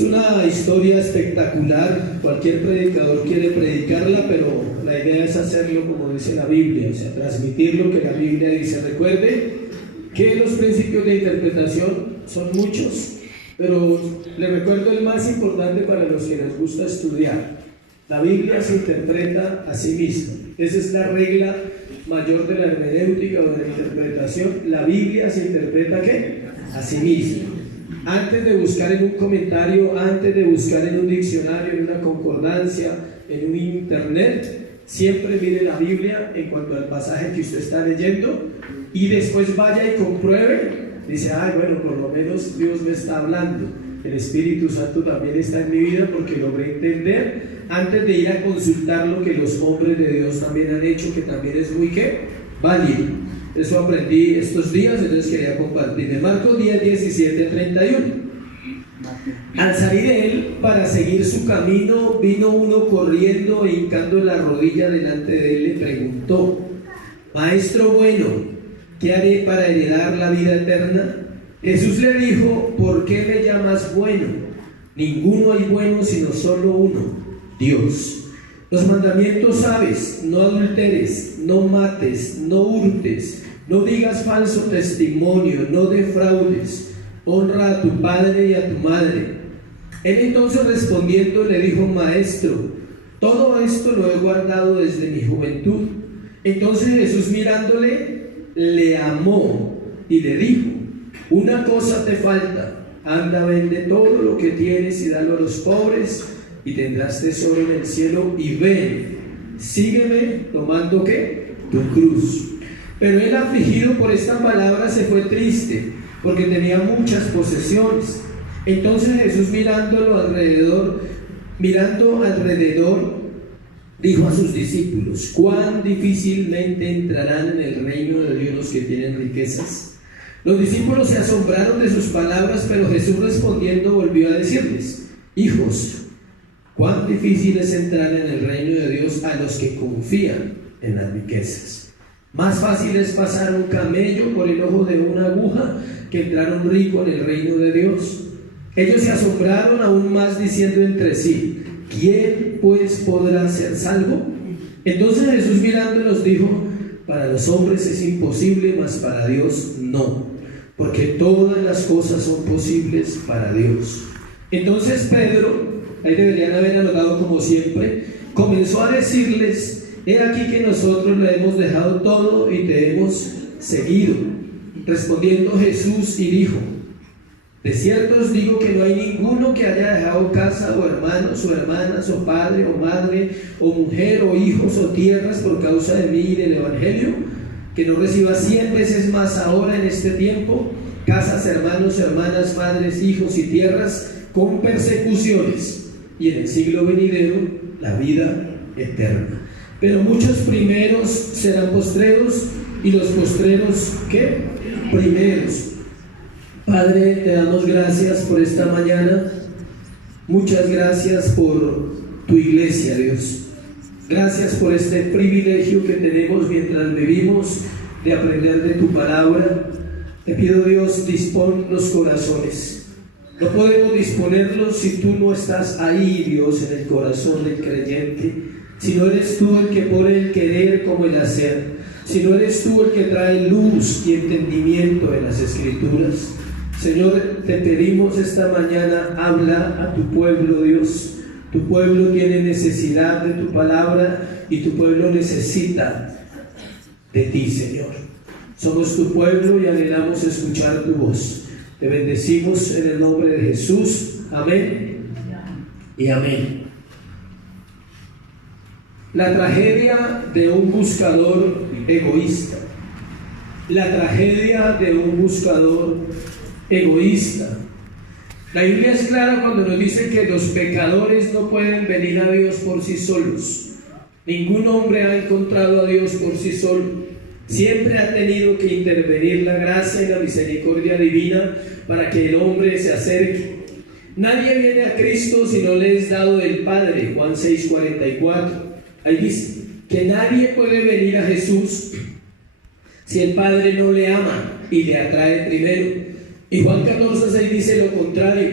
Es una historia espectacular, cualquier predicador quiere predicarla, pero la idea es hacerlo como dice la Biblia, o sea, transmitir lo que la Biblia dice. Recuerde que los principios de interpretación son muchos, pero le recuerdo el más importante para los que les gusta estudiar. La Biblia se interpreta a sí misma. Esa es la regla mayor de la hermenéutica o de la interpretación. La Biblia se interpreta ¿qué? A sí misma. Antes de buscar en un comentario, antes de buscar en un diccionario, en una concordancia, en un internet, siempre mire la Biblia en cuanto al pasaje que usted está leyendo y después vaya y compruebe. Dice, ay, bueno, por lo menos Dios me está hablando. El Espíritu Santo también está en mi vida porque logré entender antes de ir a consultar lo que los hombres de Dios también han hecho, que también es muy ¿qué? Válido. Eso aprendí estos días, entonces quería compartir. De Marcos 10, 17, 31. Al salir él para seguir su camino, vino uno corriendo e hincando la rodilla delante de él, le preguntó: Maestro bueno, ¿qué haré para heredar la vida eterna? Jesús le dijo: ¿por qué me llamas bueno? Ninguno hay bueno sino solo uno, Dios. Los mandamientos sabes: no adulteres, no mates, no hurtes, no digas falso testimonio, no defraudes, honra a tu padre y a tu madre. Él entonces respondiendo le dijo: Maestro, todo esto lo he guardado desde mi juventud. Entonces Jesús mirándole, le amó y le dijo: una cosa te falta, anda, vende todo lo que tienes y dalo a los pobres, y tendrás tesoro en el cielo, y ven, sígueme, tomando ¿qué? Tu cruz. Pero él, afligido por esta palabra, se fue triste, porque tenía muchas posesiones. Entonces Jesús mirando alrededor, dijo a sus discípulos: ¿cuán difícilmente entrarán en el reino de Dios los que tienen riquezas? Los discípulos se asombraron de sus palabras, pero Jesús respondiendo volvió a decirles: hijos, cuán difícil es entrar en el reino de Dios a los que confían en las riquezas. Más fácil es pasar un camello por el ojo de una aguja que entrar un rico en el reino de Dios. Ellos se asombraron aún más, diciendo entre sí: ¿quién pues podrá ser salvo? Entonces Jesús mirándolos dijo: para los hombres es imposible, mas para Dios no, porque todas las cosas son posibles para Dios. Entonces Pedro, ahí deberían haber anotado como siempre, comenzó a decirles: he aquí que nosotros le hemos dejado todo y te hemos seguido. Respondiendo Jesús y dijo: de cierto os digo que no hay ninguno que haya dejado casa o hermanos o hermanas o padre o madre o mujer o hijos o tierras por causa de mí y del Evangelio, que no reciba 100 veces más ahora en este tiempo, casas, hermanos, hermanas, padres, hijos y tierras, con persecuciones, y en el siglo venidero la vida eterna. Pero muchos primeros serán postreros, y los postreros ¿qué? Primeros. Padre, te damos gracias por esta mañana. Muchas gracias por tu iglesia, Dios. Gracias por este privilegio que tenemos mientras vivimos de aprender de tu palabra. Te pido, Dios, dispón los corazones. No podemos disponerlos si tú no estás ahí, Dios, en el corazón del creyente. Si no eres tú el que pone el querer como el hacer. Si no eres tú el que trae luz y entendimiento en las Escrituras. Señor, te pedimos esta mañana, habla a tu pueblo, Dios. Tu pueblo tiene necesidad de tu palabra y tu pueblo necesita de ti, Señor. Somos tu pueblo y anhelamos escuchar tu voz. Te bendecimos en el nombre de Jesús. Amén y amén. La tragedia de un buscador egoísta. La tragedia de un buscador egoísta. La Biblia es clara cuando nos dice que los pecadores no pueden venir a Dios por sí solos. Ningún hombre ha encontrado a Dios por sí solo. Siempre ha tenido que intervenir la gracia y la misericordia divina para que el hombre se acerque. Nadie viene a Cristo si no le es dado del Padre. Juan 6:44. Ahí dice que nadie puede venir a Jesús si el Padre no le ama y le atrae primero. Y Juan 14:6 dice lo contrario,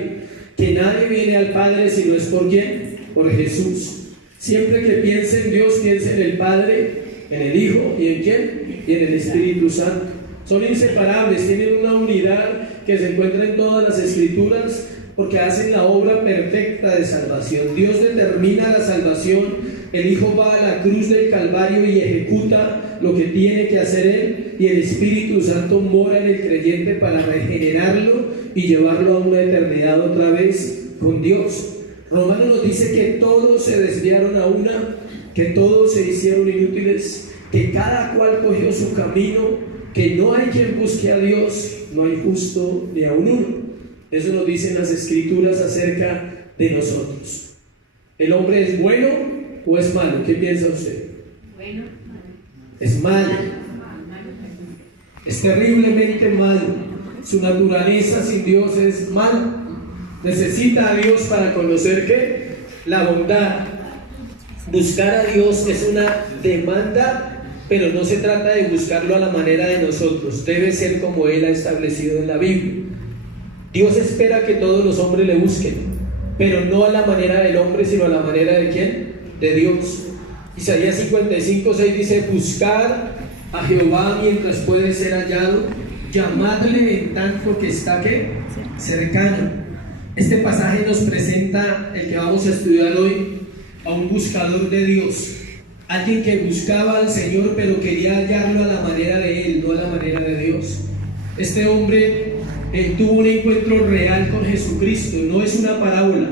que nadie viene al Padre si no es por ¿quién? Por Jesús. Siempre que piense en Dios, piense en el Padre, en el Hijo y en ¿quién? Y en el Espíritu Santo. Son inseparables, tienen una unidad que se encuentra en todas las Escrituras, porque hacen la obra perfecta de salvación. Dios determina la salvación, el Hijo va a la cruz del Calvario y ejecuta lo que tiene que hacer Él, y el Espíritu Santo mora en el creyente para regenerarlo y llevarlo a una eternidad otra vez con Dios. Romanos nos dice que todos se desviaron a una, que todos se hicieron inútiles, que cada cual cogió su camino, que no hay quien busque a Dios, no hay justo ni aun uno. Eso nos dicen las Escrituras acerca de nosotros. ¿El hombre es bueno o es malo? ¿Qué piensa usted? Bueno. Es malo. Es terriblemente malo. Su naturaleza sin Dios es mala. Necesita a Dios para conocer ¿qué? La bondad. Buscar a Dios es una demanda, pero no se trata de buscarlo a la manera de nosotros. Debe ser como Él ha establecido en la Biblia. Dios espera que todos los hombres le busquen, pero no a la manera del hombre, sino a la manera de ¿quién? De Dios. Isaías 55:6 dice: buscar a Jehová mientras puede ser hallado, llamadle en tanto que está ¿qué? Cercano. Este pasaje nos presenta, el que vamos a estudiar hoy, a un buscador de Dios, alguien que buscaba al Señor pero quería hallarlo a la manera de Él, no a la manera de Dios. Este hombre tuvo un encuentro real con Jesucristo. No es una parábola,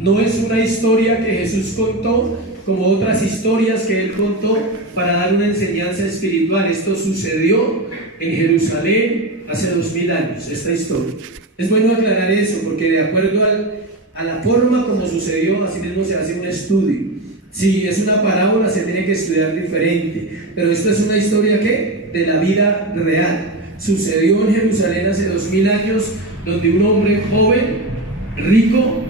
no es una historia que Jesús contó como otras historias que Él contó para dar una enseñanza espiritual. Esto sucedió en Jerusalén hace 2000 años, esta historia. Es bueno aclarar eso, porque de acuerdo a la forma como sucedió, así mismo se hace un estudio. Si es una parábola, se tiene que estudiar diferente, pero esto es una historia ¿qué? De la vida real. Sucedió en Jerusalén hace 2000 años, donde un hombre joven, rico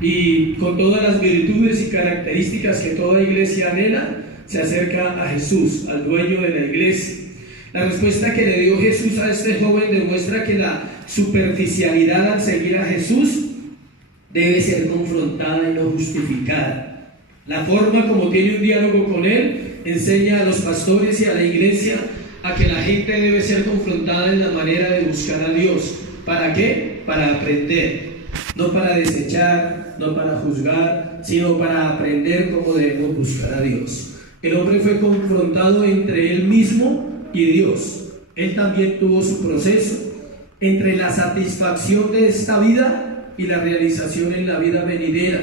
y con todas las virtudes y características que toda iglesia anhela, se acerca a Jesús, al dueño de la iglesia. La respuesta que le dio Jesús a este joven demuestra que la superficialidad al seguir a Jesús debe ser confrontada y no justificada. La forma como tiene un diálogo con Él enseña a los pastores y a la iglesia a que la gente debe ser confrontada en la manera de buscar a Dios. ¿Para qué? Para aprender, no para desechar, no para juzgar, sino para aprender cómo debemos buscar a Dios. El hombre fue confrontado entre él mismo y Dios. Él también tuvo su proceso entre la satisfacción de esta vida y la realización en la vida venidera.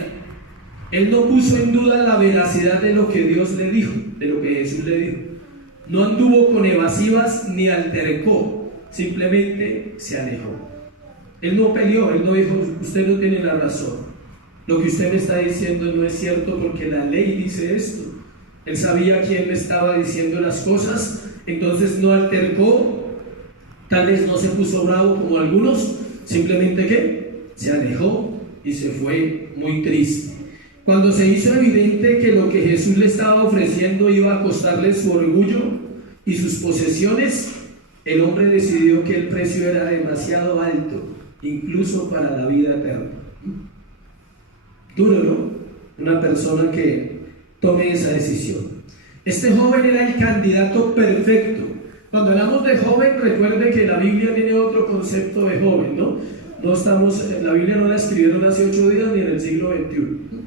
Él no puso en duda la veracidad de lo que Dios le dijo, de lo que Jesús le dijo. No anduvo con evasivas ni altercó, simplemente se alejó. Él no peleó, él no dijo: usted no tiene la razón, lo que usted me está diciendo no es cierto porque la ley dice esto. Él sabía quién le estaba diciendo las cosas, entonces no altercó, tal vez no se puso bravo como algunos, simplemente ¿qué? Se alejó y se fue muy triste. Cuando se hizo evidente que lo que Jesús le estaba ofreciendo iba a costarle su orgullo y sus posesiones, el hombre decidió que el precio era demasiado alto, incluso para la vida eterna. Duro, ¿no? Una persona que tome esa decisión. Este joven era el candidato perfecto. Cuando hablamos de joven, recuerde que la Biblia tiene otro concepto de joven, ¿no? La Biblia no la escribieron hace 8 días ni en el siglo XXI.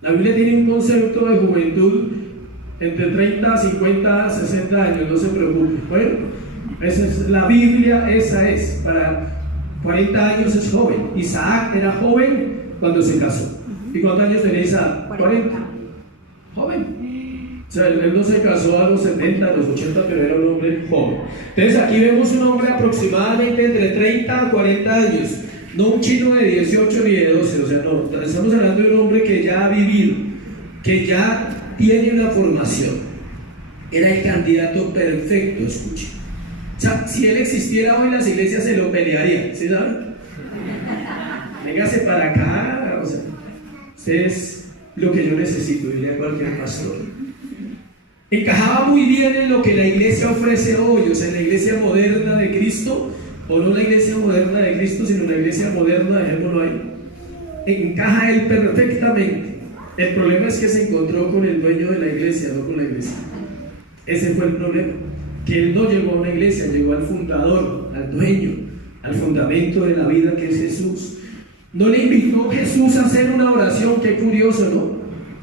La Biblia tiene un concepto de juventud entre 30, 50, 60 años, no se preocupe. Bueno, esa es la Biblia, esa es. Para 40 años es joven. Isaac era joven cuando se casó. ¿Y cuántos años tenía Isaac? 40. Joven. O sea, él no se casó a los 70, a los 80, pero era un hombre joven. Entonces aquí vemos un hombre aproximadamente entre 30 a 40 años. No un chino de 18 ni de 12, o sea, no, estamos hablando de un hombre que ya ha vivido, que ya tiene una formación. Era el candidato perfecto, escuche. O sea, si él existiera hoy, las iglesias se lo pelearían, ¿sí saben? Véngase para acá, o sea, usted es lo que yo necesito, dile a cualquier pastor. Encajaba muy bien en lo que la iglesia ofrece hoy, o sea, en la iglesia moderna de Cristo. O no la iglesia moderna de Cristo, sino la iglesia moderna, dejémoslo ahí. encaja él perfectamente. El problema es que se encontró con el dueño de la iglesia, no con la iglesia. Ese fue el problema, que él no llegó a una iglesia, llegó al fundador, al dueño, al fundamento de la vida, que es Jesús. No le invitó Jesús a hacer una oración. Qué curioso, ¿no?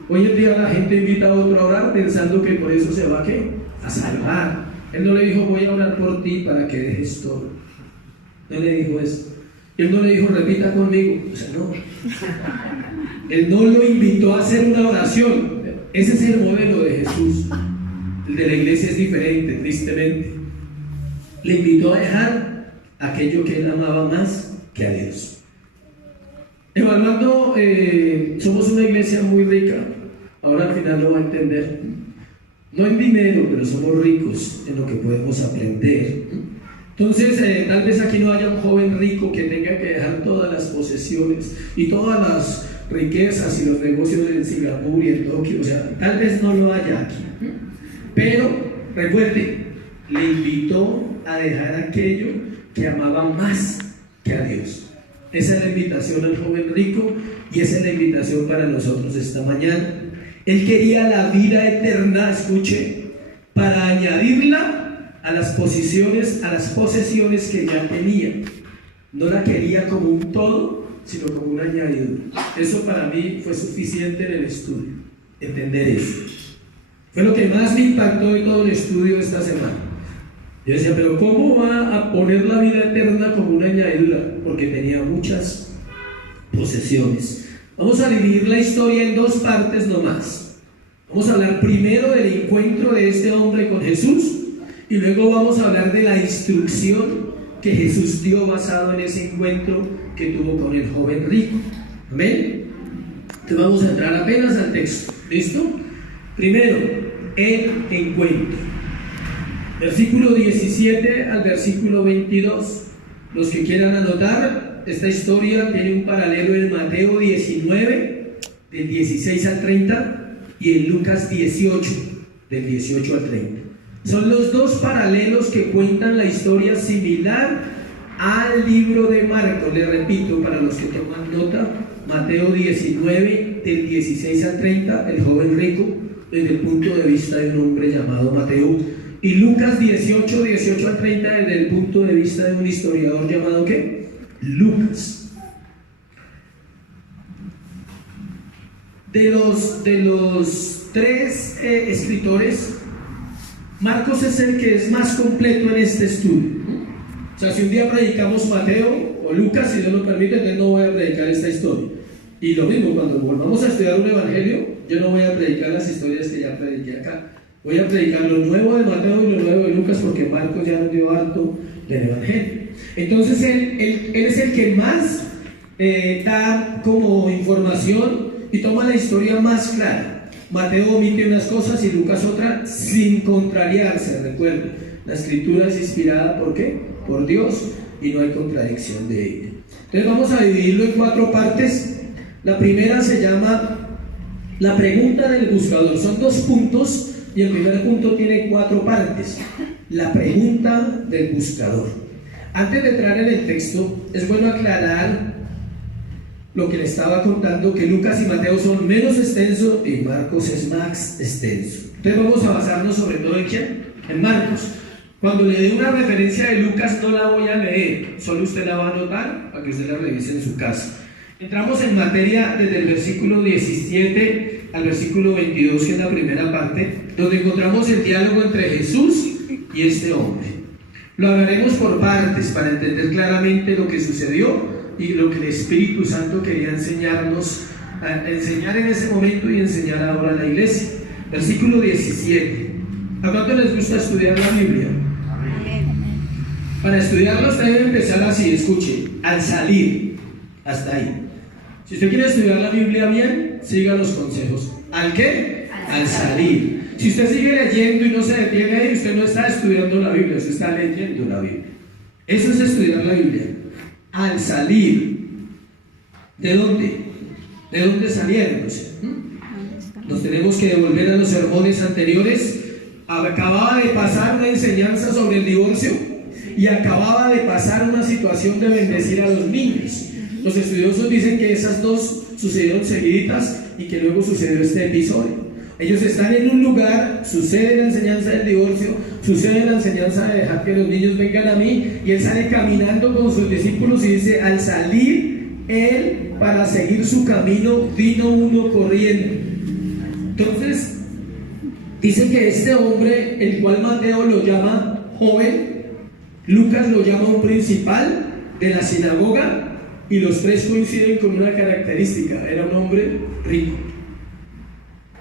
Hoy en día la gente invita a otro a orar pensando que por eso se va ¿a qué? A salvar. Él no le dijo, voy a orar por ti para que dejes todo. No le dijo eso. Él no le dijo, repita conmigo. O sea, no. Él no lo invitó a hacer una oración. Ese es el modelo de Jesús. El de la iglesia es diferente, tristemente. Le invitó a dejar aquello que él amaba más que a Dios. Evaluando, somos una iglesia muy rica. Ahora al final lo va a entender. No en dinero, pero somos ricos en lo que podemos aprender. Entonces, tal vez aquí no haya un joven rico que tenga que dejar todas las posesiones y todas las riquezas y los negocios en Singapur y en Tokio. O sea, tal vez no lo haya aquí. Pero, recuerde, le invitó a dejar aquello que amaba más que a Dios. Esa es la invitación al joven rico y esa es la invitación para nosotros esta mañana. Él quería la vida eterna, escuche, para añadirla a las posesiones que ya tenía. No la quería como un todo, sino como un añadido. Eso para mí fue suficiente en el estudio, entender eso. Fue lo que más me impactó de todo el estudio esta semana. Yo decía, pero ¿cómo va a poner la vida eterna como una añadidura? Porque tenía muchas posesiones. Vamos a dividir la historia en dos partes nomás. Vamos a hablar primero del encuentro de este hombre con Jesús y luego vamos a hablar de la instrucción que Jesús dio basado en ese encuentro que tuvo con el joven rico. ¿Amén? Entonces vamos a entrar apenas al texto. ¿Listo? Primero, el encuentro. Versículo 17 al versículo 22. Los que quieran anotar, esta historia tiene un paralelo en Mateo 19, del 16 al 30, y en Lucas 18, del 18 al 30. Son los dos paralelos que cuentan la historia similar al libro de Marcos. Le repito, para los que toman nota, Mateo 19, del 16 al 30, el joven rico, desde el punto de vista de un hombre llamado Mateo, y Lucas 18, 18 al 30, desde el punto de vista de un historiador llamado ¿qué? Lucas. De los tres escritores, Marcos es el que es más completo en este estudio. O sea, si un día predicamos Mateo o Lucas, si Dios lo permite, entonces no voy a predicar esta historia. Y lo mismo, cuando volvamos a estudiar un evangelio, yo no voy a predicar las historias que ya prediqué acá. Voy a predicar lo nuevo de Mateo y lo nuevo de Lucas, porque Marcos ya nos dio harto del evangelio. Entonces él es el que más da como información y toma la historia más clara. Mateo omite unas cosas y Lucas otras, sin contrariarse. Recuerden, la escritura es inspirada ¿por qué? Por Dios, y no hay contradicción de ella. Entonces vamos a dividirlo en 4 partes. La primera se llama la pregunta del buscador. Son 2 puntos y el primer punto tiene 4 partes. La pregunta del buscador. Antes de entrar en el texto, es bueno aclarar lo que le estaba contando, que Lucas y Mateo son menos extensos y Marcos es más extenso. Entonces vamos a basarnos sobre todo en ¿quién? En Marcos. Cuando le dé una referencia de Lucas no la voy a leer, solo usted la va a anotar para que usted la revise en su casa. Entramos en materia desde el versículo 17 al versículo 22, que es la primera parte, donde encontramos el diálogo entre Jesús y este hombre. Lo hablaremos por partes para entender claramente lo que sucedió y lo que el Espíritu Santo quería enseñarnos, enseñar en ese momento y enseñar ahora a la iglesia. Versículo 17. ¿A cuánto les gusta estudiar la Biblia? Para estudiarla usted debe empezar así, escuche, al salir, hasta ahí. Si usted quiere estudiar la Biblia bien, siga los consejos. ¿Al qué? Al salir. Si usted sigue leyendo y no se detiene ahí, usted no está estudiando la Biblia, usted está leyendo la Biblia. Eso es estudiar la Biblia. Al salir. ¿De dónde? ¿De dónde salieron? Nos tenemos que devolver a los sermones anteriores. Acababa de pasar una enseñanza sobre el divorcio y acababa de pasar una situación de bendecir a los niños. Los estudiosos dicen que esas dos sucedieron seguiditas y que luego sucedió este episodio. Ellos están en un lugar, sucede la enseñanza del divorcio, sucede la enseñanza de dejar que los niños vengan a mí, y él sale caminando con sus discípulos y dice: al salir él para seguir su camino, vino uno corriendo. Entonces dice que este hombre, el cual Mateo lo llama joven, Lucas lo llama un principal de la sinagoga, y los tres coinciden con una característica: era un hombre rico.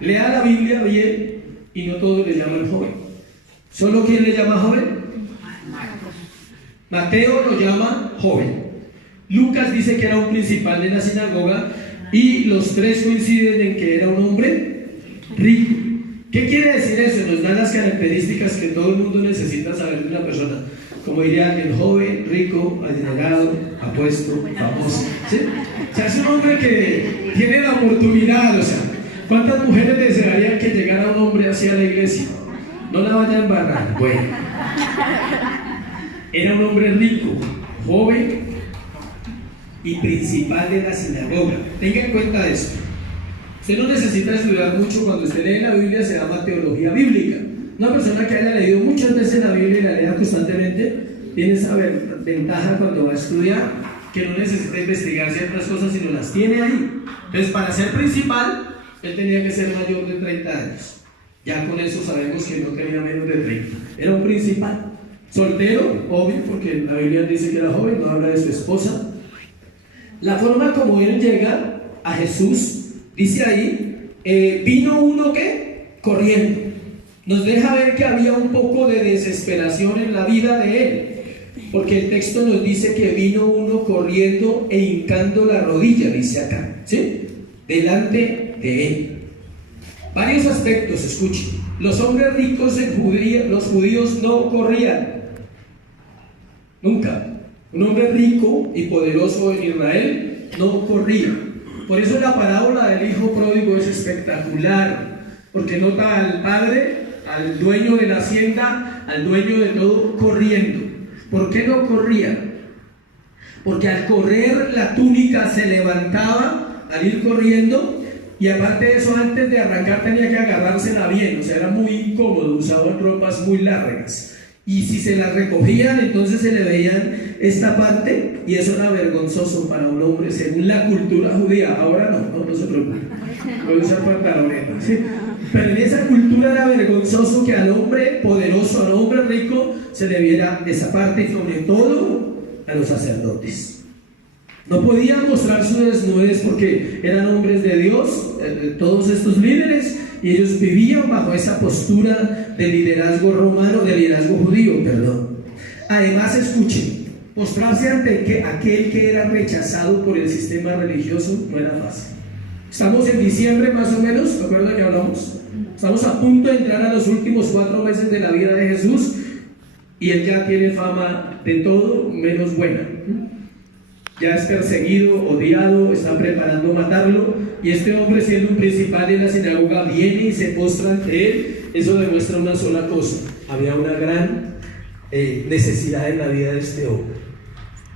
Lea la Biblia bien y no todos le llaman joven. ¿Solo quién le llama joven? Mateo lo llama joven. Lucas dice que era un principal de la sinagoga, y los tres coinciden en que era un hombre rico. ¿Qué quiere decir eso? Nos da las características que todo el mundo necesita saber de una persona. Como diría alguien: joven, rico, adinerado, apuesto, famoso. ¿Sí? O sea, es un hombre que tiene la oportunidad. O sea, ¿cuántas mujeres desearían que llegara un hombre así a la iglesia? No la vaya a embarrar. Bueno, era un hombre rico, joven y principal de la sinagoga. Tenga en cuenta esto. Usted no necesita estudiar mucho. Cuando usted lee la Biblia se llama teología bíblica. Una persona que haya leído muchas veces la Biblia y la lea constantemente tiene esa ventaja cuando va a estudiar, que no necesita investigar ciertas cosas, sino las tiene ahí. Entonces, para ser principal, él tenía que ser mayor de 30 años. Ya con eso sabemos que no tenía menos de 30. Era un principal. Soltero, obvio, porque la Biblia dice que era joven, no habla de su esposa. La forma como él llega a Jesús, dice ahí, vino uno que corriendo. Nos deja ver que había un poco de desesperación en la vida de él, porque el texto nos dice que vino uno corriendo e hincando la rodilla, dice acá, ¿sí? Delante de él. Varios aspectos, escuchen. Los hombres ricos en Judía, los judíos no corrían, nunca. Un hombre rico y poderoso en Israel no corría. Por eso la parábola del hijo pródigo es espectacular, porque nota al padre, al dueño de la hacienda, al dueño de todo, corriendo. ¿Por qué no corría? Porque al correr la túnica se levantaba al ir corriendo, y aparte de eso, antes de arrancar tenía que agarrársela bien. O sea, era muy incómodo, usaban ropas muy largas, y si se las recogían, entonces se le veían esta parte, y eso era vergonzoso para un hombre según la cultura judía. Ahora no se preocupe, voy a usar pantalonetas, ¿sí? Pero en esa cultura era vergonzoso que al hombre poderoso, al hombre rico, se le viera esa parte, y sobre todo a los sacerdotes. No podían mostrar su desnudez porque eran hombres de Dios, todos estos líderes, y ellos vivían bajo esa postura de liderazgo romano, de liderazgo judío, perdón. Además, escuchen, postrarse ante aquel que era rechazado por el sistema religioso no era fácil. Estamos en diciembre más o menos, ¿se acuerdan que hablamos? Estamos a punto de entrar a los últimos 4 meses de la vida de Jesús, y él ya tiene fama de todo menos buena. Ya es perseguido, odiado, están preparando matarlo, y este hombre, siendo un principal de la sinagoga, viene y se postra ante él. Eso demuestra una sola cosa: había una gran necesidad en la vida de este hombre.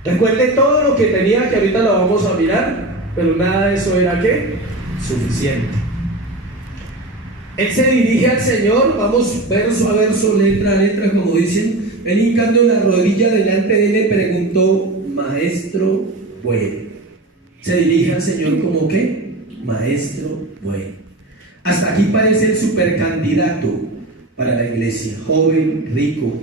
Recuerde todo lo que tenía, que ahorita lo vamos a mirar, pero nada de eso era ¿qué? Suficiente. Él se dirige al Señor, vamos verso a verso, letra a letra, como dicen. Él, hincando la rodilla delante de él, le preguntó: Maestro bueno. Se dirige al Señor como ¿qué? Maestro bueno. Hasta aquí parece el supercandidato para la iglesia: joven, rico,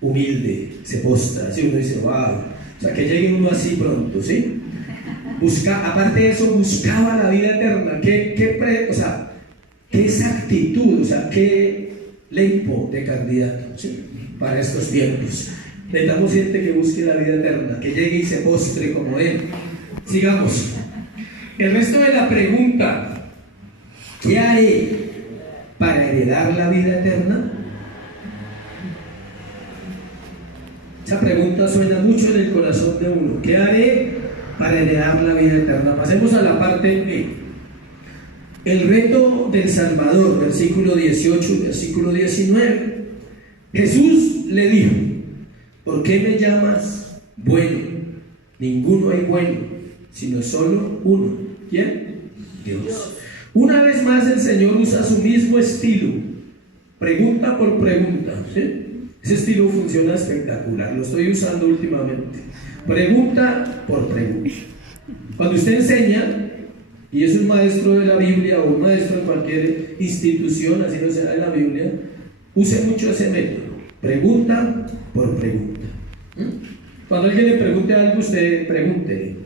humilde, se postra. Así uno dice: wow, o sea, que llegue uno así pronto, ¿sí? Aparte de eso, buscaba la vida eterna. ¿Qué exactitud, o sea, qué leitmotiv de candidato, ¿sí? Para estos tiempos. Necesitamos gente que busque la vida eterna, que llegue y se postre como él. Sigamos. El resto de la pregunta: ¿qué haré para heredar la vida eterna? Esa pregunta suena mucho en el corazón de uno. ¿Qué haré para heredar la vida eterna? Pasemos a la parte B. El reto del Salvador, versículo 18 y versículo 19. Jesús le dijo: ¿por qué me llamas bueno? Ninguno hay bueno, sino solo uno. ¿Quién? Dios. Una vez más el Señor usa su mismo estilo, pregunta por pregunta, ¿sí? Ese estilo funciona espectacular, lo estoy usando últimamente. Pregunta por pregunta. Cuando usted enseña, y es un maestro de la Biblia o un maestro en cualquier institución, así no sea de la Biblia, use mucho ese método. Pregunta por pregunta. Cuando alguien le pregunte algo, usted pregúntele,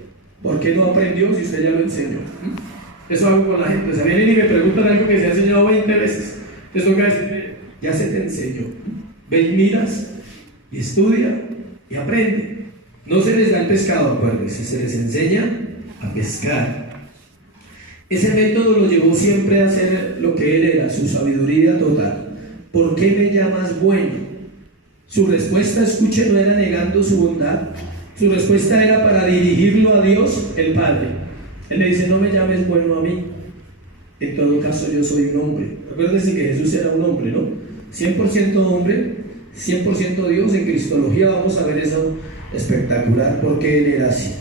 ¿por qué no aprendió si usted ya lo enseñó? Eso hago con la gente. Se vienen y me preguntan algo que se ha enseñado 20 veces. Les toca decir, ya se te enseñó. Ve y miras, y estudia, y aprende. No se les da el pescado, acuérdense, se les enseña a pescar. Ese método lo llevó siempre a hacer lo que él era, su sabiduría total. ¿Por qué me llamas bueno? Su respuesta, escuche, no era negando su bondad. Su respuesta era para dirigirlo a Dios, el Padre. Él le dice, no me llames bueno a mí. En todo caso, yo soy un hombre. Acuérdense que Jesús era un hombre, ¿no? 100% hombre, 100% Dios. En Cristología vamos a ver eso espectacular, porque él era así.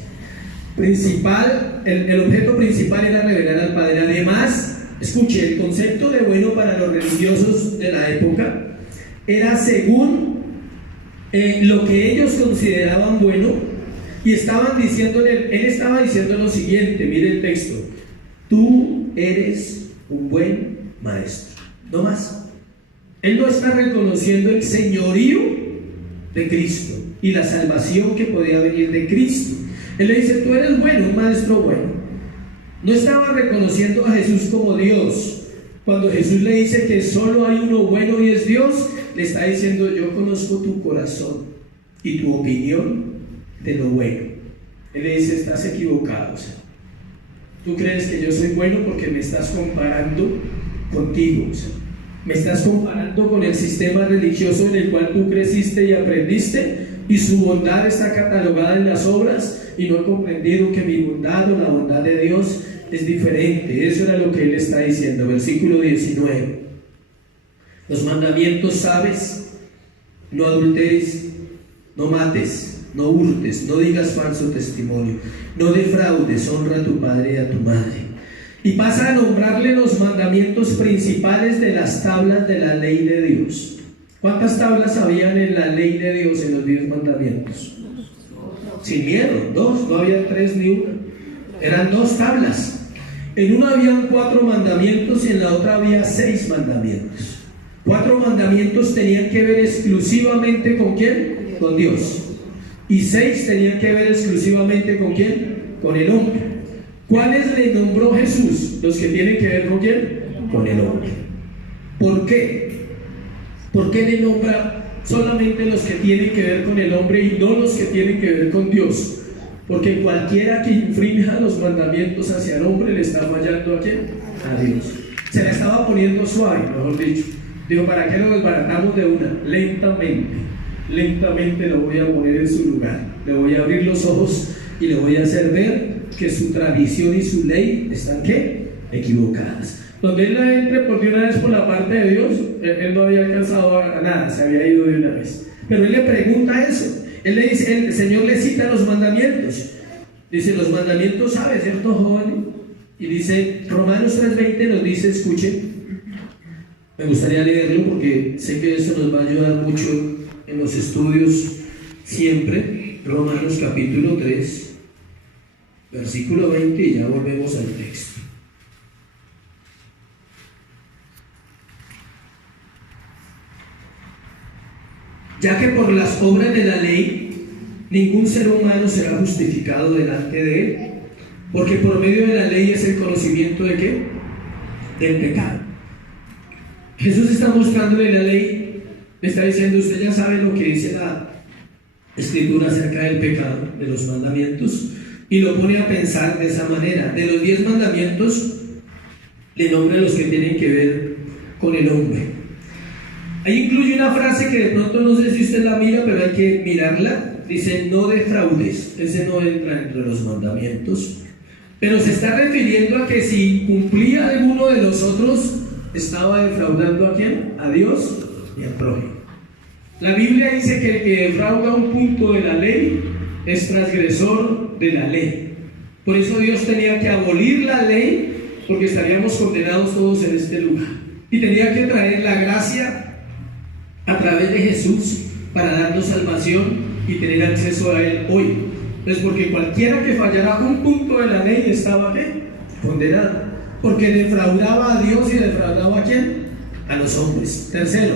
El objeto principal era revelar al Padre. Además, escuche, el concepto de bueno para los religiosos de la época era según lo que ellos consideraban bueno, y estaban diciéndole, él estaba diciendo lo siguiente, mire el texto: tú eres un buen maestro, no más. Él no está reconociendo el señorío de Cristo y la salvación que podía venir de Cristo. Él le dice, tú eres bueno, un maestro bueno. No estaba reconociendo a Jesús como Dios. Cuando Jesús le dice que solo hay uno bueno y es Dios, le está diciendo, yo conozco tu corazón y tu opinión de lo bueno. Él le dice, estás equivocado. O sea, tú crees que yo soy bueno porque me estás comparando contigo. O sea, me estás comparando con el sistema religioso en el cual tú creciste y aprendiste, y su bondad está catalogada en las obras, y no he comprendido que mi bondad o la bondad de Dios es diferente. Eso era lo que él está diciendo. Versículo 19. Los mandamientos sabes: no adulteres, no mates, no hurtes, no digas falso testimonio, no defraudes, honra a tu padre y a tu madre. Y pasa a nombrarle los mandamientos principales de las tablas de la ley de Dios. ¿Cuántas tablas habían en la ley de Dios, en los 10 mandamientos? Sin miedo, 2, no había 3 ni 1. Eran 2 tablas. En una habían 4 mandamientos y en la otra había 6 mandamientos. 4 mandamientos tenían que ver exclusivamente ¿con quién? Con Dios. Y 6 tenían que ver exclusivamente ¿con quién? Con el hombre. ¿Cuáles le nombró Jesús? Los que tienen que ver ¿con quién? Con el hombre. ¿Por qué? ¿Por qué le nombra solamente los que tienen que ver con el hombre y no los que tienen que ver con Dios? Porque cualquiera que infrinja los mandamientos hacia el hombre le está fallando ¿a quién? A Dios. Se la estaba poniendo suave, mejor dicho. Digo, ¿para qué lo desbaratamos de una? Lentamente lo voy a poner en su lugar. Le voy a abrir los ojos y le voy a hacer ver que su tradición y su ley están ¿qué? Equivocadas. Donde él entre por de una vez por la parte de Dios, él no había alcanzado a nada, se había ido de una vez. Pero él le pregunta eso. Él le dice, el Señor le cita los mandamientos. Dice, los mandamientos sabe, ¿cierto, joven? Y dice, Romanos 3:20 nos dice, escuche, me gustaría leerlo porque sé que eso nos va a ayudar mucho en los estudios siempre. Romanos capítulo 3, versículo 20, y ya volvemos al texto. Ya que por las obras de la ley ningún ser humano será justificado delante de él, porque por medio de la ley es el conocimiento de ¿qué? Del pecado. Jesús está mostrándole la ley, le está diciendo, usted ya sabe lo que dice la Escritura acerca del pecado, de los mandamientos, y lo pone a pensar de esa manera. De los 10 mandamientos le nombra los que tienen que ver con el hombre. Ahí incluye una frase que de pronto no sé si usted la mira, pero hay que mirarla. Dice, no defraudes. Ese no entra entre los mandamientos, pero se está refiriendo a que si cumplía alguno de los otros, estaba defraudando ¿a quién? A Dios y al prójimo. La Biblia dice que el que defrauda un punto de la ley es transgresor de la ley. Por eso Dios tenía que abolir la ley, porque estaríamos condenados todos en este lugar. Y tenía que traer la gracia a través de Jesús para darnos salvación y tener acceso a Él hoy. Entonces, porque cualquiera que fallara un punto de la ley estaba ¿qué? Condenado, porque defraudaba a Dios y defraudaba ¿a quién? A los hombres. Tercero,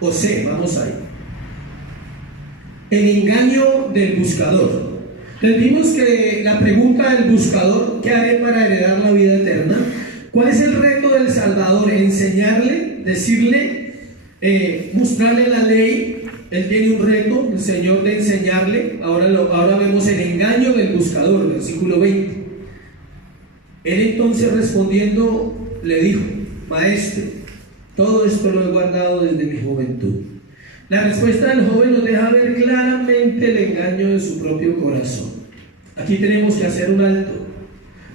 vamos ahí. El engaño del buscador. Vimos que la pregunta del buscador, ¿qué haré para heredar la vida eterna? ¿Cuál es el reto del Salvador? Enseñarle, decirle, mostrarle la ley. Él tiene un reto, el Señor, de enseñarle. Ahora vemos el engaño del buscador, versículo 20. Él entonces respondiendo le dijo: Maestro, todo esto lo he guardado desde mi juventud. La respuesta del joven nos deja ver claramente el engaño de su propio corazón. Aquí tenemos que hacer un alto,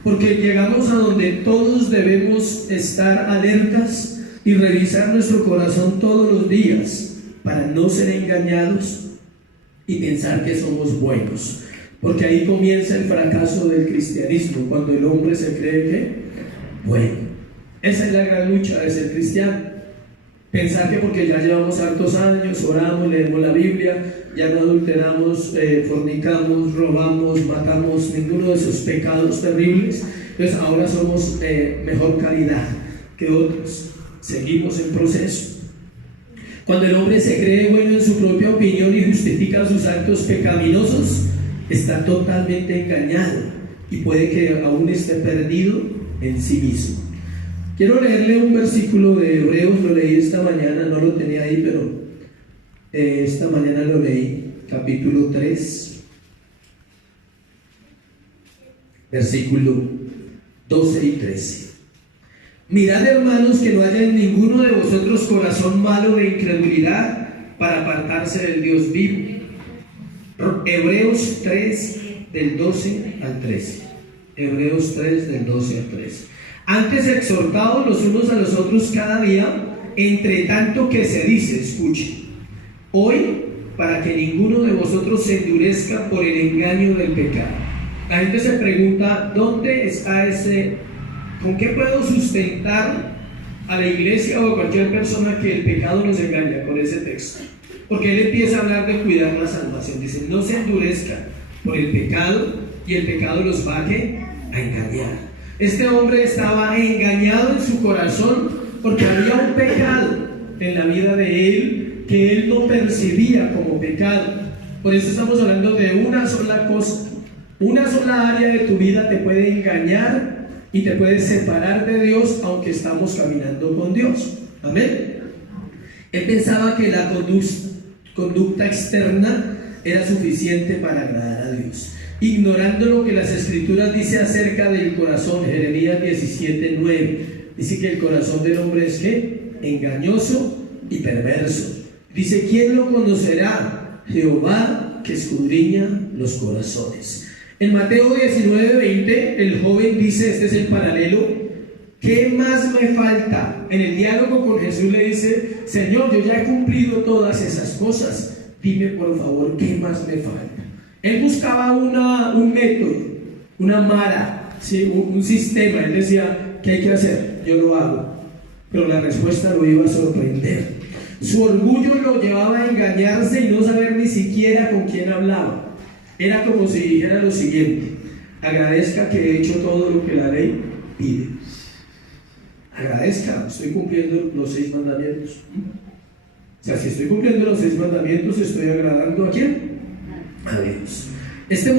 porque llegamos a donde todos debemos estar alertas y revisar nuestro corazón todos los días para no ser engañados y pensar que somos buenos, porque ahí comienza el fracaso del cristianismo, cuando el hombre se cree que bueno. Esa es la gran lucha de ser cristiano. Pensar que porque ya llevamos hartos años, oramos, leemos la Biblia, ya no adulteramos, fornicamos, robamos, matamos, ninguno de esos pecados terribles, entonces ahora somos mejor calidad que otros. Seguimos en proceso. Cuando el hombre se cree bueno en su propia opinión y justifica sus actos pecaminosos, está totalmente engañado y puede que aún esté perdido en sí mismo. Quiero leerle un versículo de Hebreos, lo leí esta mañana, no lo tenía ahí, pero esta mañana lo leí, capítulo 3, versículo 12 y 13. Mirad, hermanos, que no haya en ninguno de vosotros corazón malo de incredulidad para apartarse del Dios vivo. Hebreos 3, del 12 al 13. Hebreos 3, del 12 al 13. Antes exhortados los unos a los otros cada día, entre tanto que se dice, escuche, hoy, para que ninguno de vosotros se endurezca por el engaño del pecado. La gente se pregunta, ¿dónde está con qué puedo sustentar a la iglesia o a cualquier persona que el pecado nos engaña? Con ese texto. Porque él empieza a hablar de cuidar la salvación. Dice, no se endurezcan por el pecado y el pecado los va a engañar. Este hombre estaba engañado en su corazón porque había un pecado en la vida de él que él no percibía como pecado. Por eso estamos hablando de una sola cosa. Una sola área de tu vida te puede engañar y te puede separar de Dios, aunque estamos caminando con Dios. Amén. Él pensaba que la conducta externa era suficiente para agradar a Dios, ignorando lo que las Escrituras dicen acerca del corazón. Jeremías 17:9 dice que el corazón del hombre es ¿qué? Engañoso y perverso. Dice, ¿quién lo conocerá? Jehová, que escudriña los corazones. En Mateo 19:20 el joven dice, este es el paralelo, ¿qué más me falta? En el diálogo con Jesús le dice, Señor, yo ya he cumplido todas esas cosas, dime por favor, ¿qué más me falta? Él buscaba un método, una mara, ¿sí? un sistema. Él decía, ¿qué hay que hacer? Yo lo hago. Pero la respuesta lo iba a sorprender. Su orgullo lo llevaba a engañarse y no saber ni siquiera con quién hablaba. Era como si dijera lo siguiente, agradezca que he hecho todo lo que la ley pide. Agradezca, estoy cumpliendo los 6 mandamientos. O sea, si estoy cumpliendo los 6 mandamientos, ¿estoy agradando a quién? A Dios. Este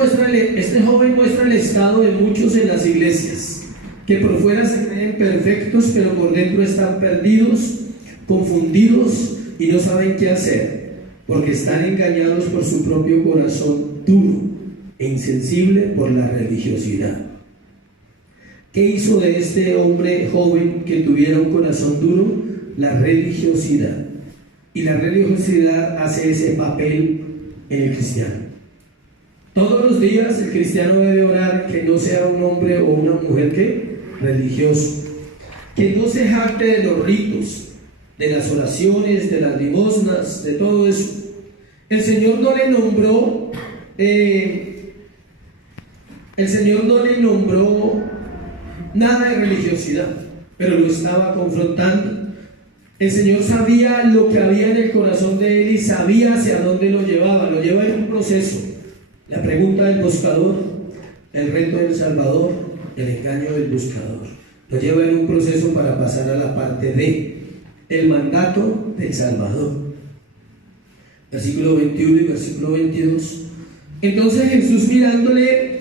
joven muestra el estado de muchos en las iglesias, que por fuera se creen perfectos, pero por dentro están perdidos, confundidos y no saben qué hacer, porque están engañados por su propio corazón duro e insensible por la religiosidad. ¿Qué hizo de este hombre joven que tuviera un corazón duro? La religiosidad. Y la religiosidad hace ese papel en el cristiano. Todos los días el cristiano debe orar que no sea un hombre o una mujer que religioso, que no se jacte de los ritos, de las oraciones, de las limosnas, de todo eso. El Señor no le nombró el Señor no le nombró nada de religiosidad, pero lo estaba confrontando. El Señor sabía lo que había en el corazón de él y sabía hacia dónde lo llevaba. Lo lleva en un proceso: la pregunta del buscador, el reto del Salvador, el engaño del buscador. Lo lleva en un proceso para pasar a la parte de el mandato del Salvador. Versículo 21 y versículo 22. Entonces Jesús, mirándole,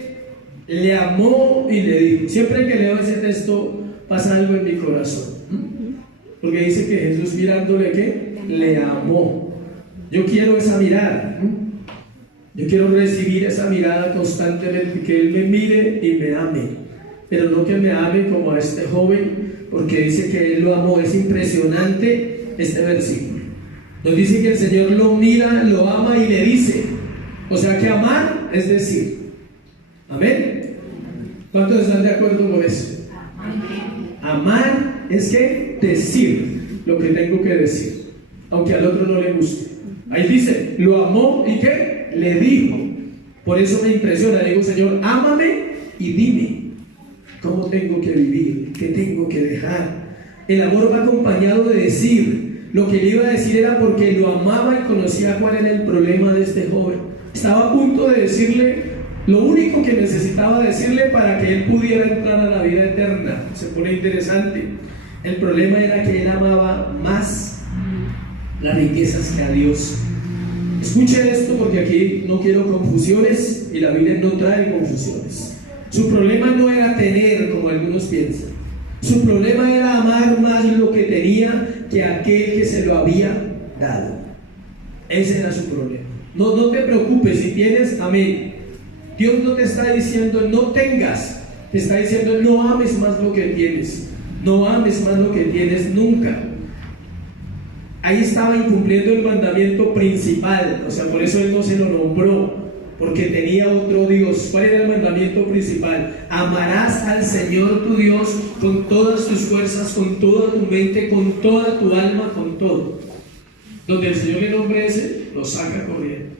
le amó y le dijo. Siempre que leo ese texto pasa algo en mi corazón, porque dice que Jesús, mirándole, ¿qué? Le amó. Yo quiero esa mirada, yo quiero recibir esa mirada constantemente, que Él me mire y me ame, pero no que me ame como a este joven, porque dice que Él lo amó. Es impresionante este versículo. Nos dice que el Señor lo mira, lo ama y le dice. O sea que amar es decir. ¿Amén? ¿Cuántos están de acuerdo con eso? Amar es que decir lo que tengo que decir, aunque al otro no le guste. Ahí dice, lo amó y ¿qué? Le dijo. Por eso me impresiona. Le digo, Señor, ámame y dime cómo tengo que vivir, qué tengo que dejar. El amor va acompañado de decir. Lo que le iba a decir era porque lo amaba y conocía cuál era el problema de este joven. Estaba a punto de decirle lo único que necesitaba decirle para que él pudiera entrar a la vida eterna. Se pone interesante. El problema era que él amaba más las riquezas que a Dios. Escuchen esto, porque aquí no quiero confusiones y la Biblia no trae confusiones. Su problema no era tener, como algunos piensan. Su problema era amar más lo que tenía que aquel que se lo había dado. Ese era su problema. No te preocupes si tienes, amén. Dios no te está diciendo no tengas, te está diciendo no ames más lo que tienes. No ames más lo que tienes nunca. Ahí estaba incumpliendo el mandamiento principal. O sea, por eso Él no se lo nombró, porque tenía otro Dios. ¿Cuál era el mandamiento principal? Amarás al Señor tu Dios con todas tus fuerzas, con toda tu mente, con toda tu alma, con todo. Donde el Señor le nombre ese, lo saca corriendo.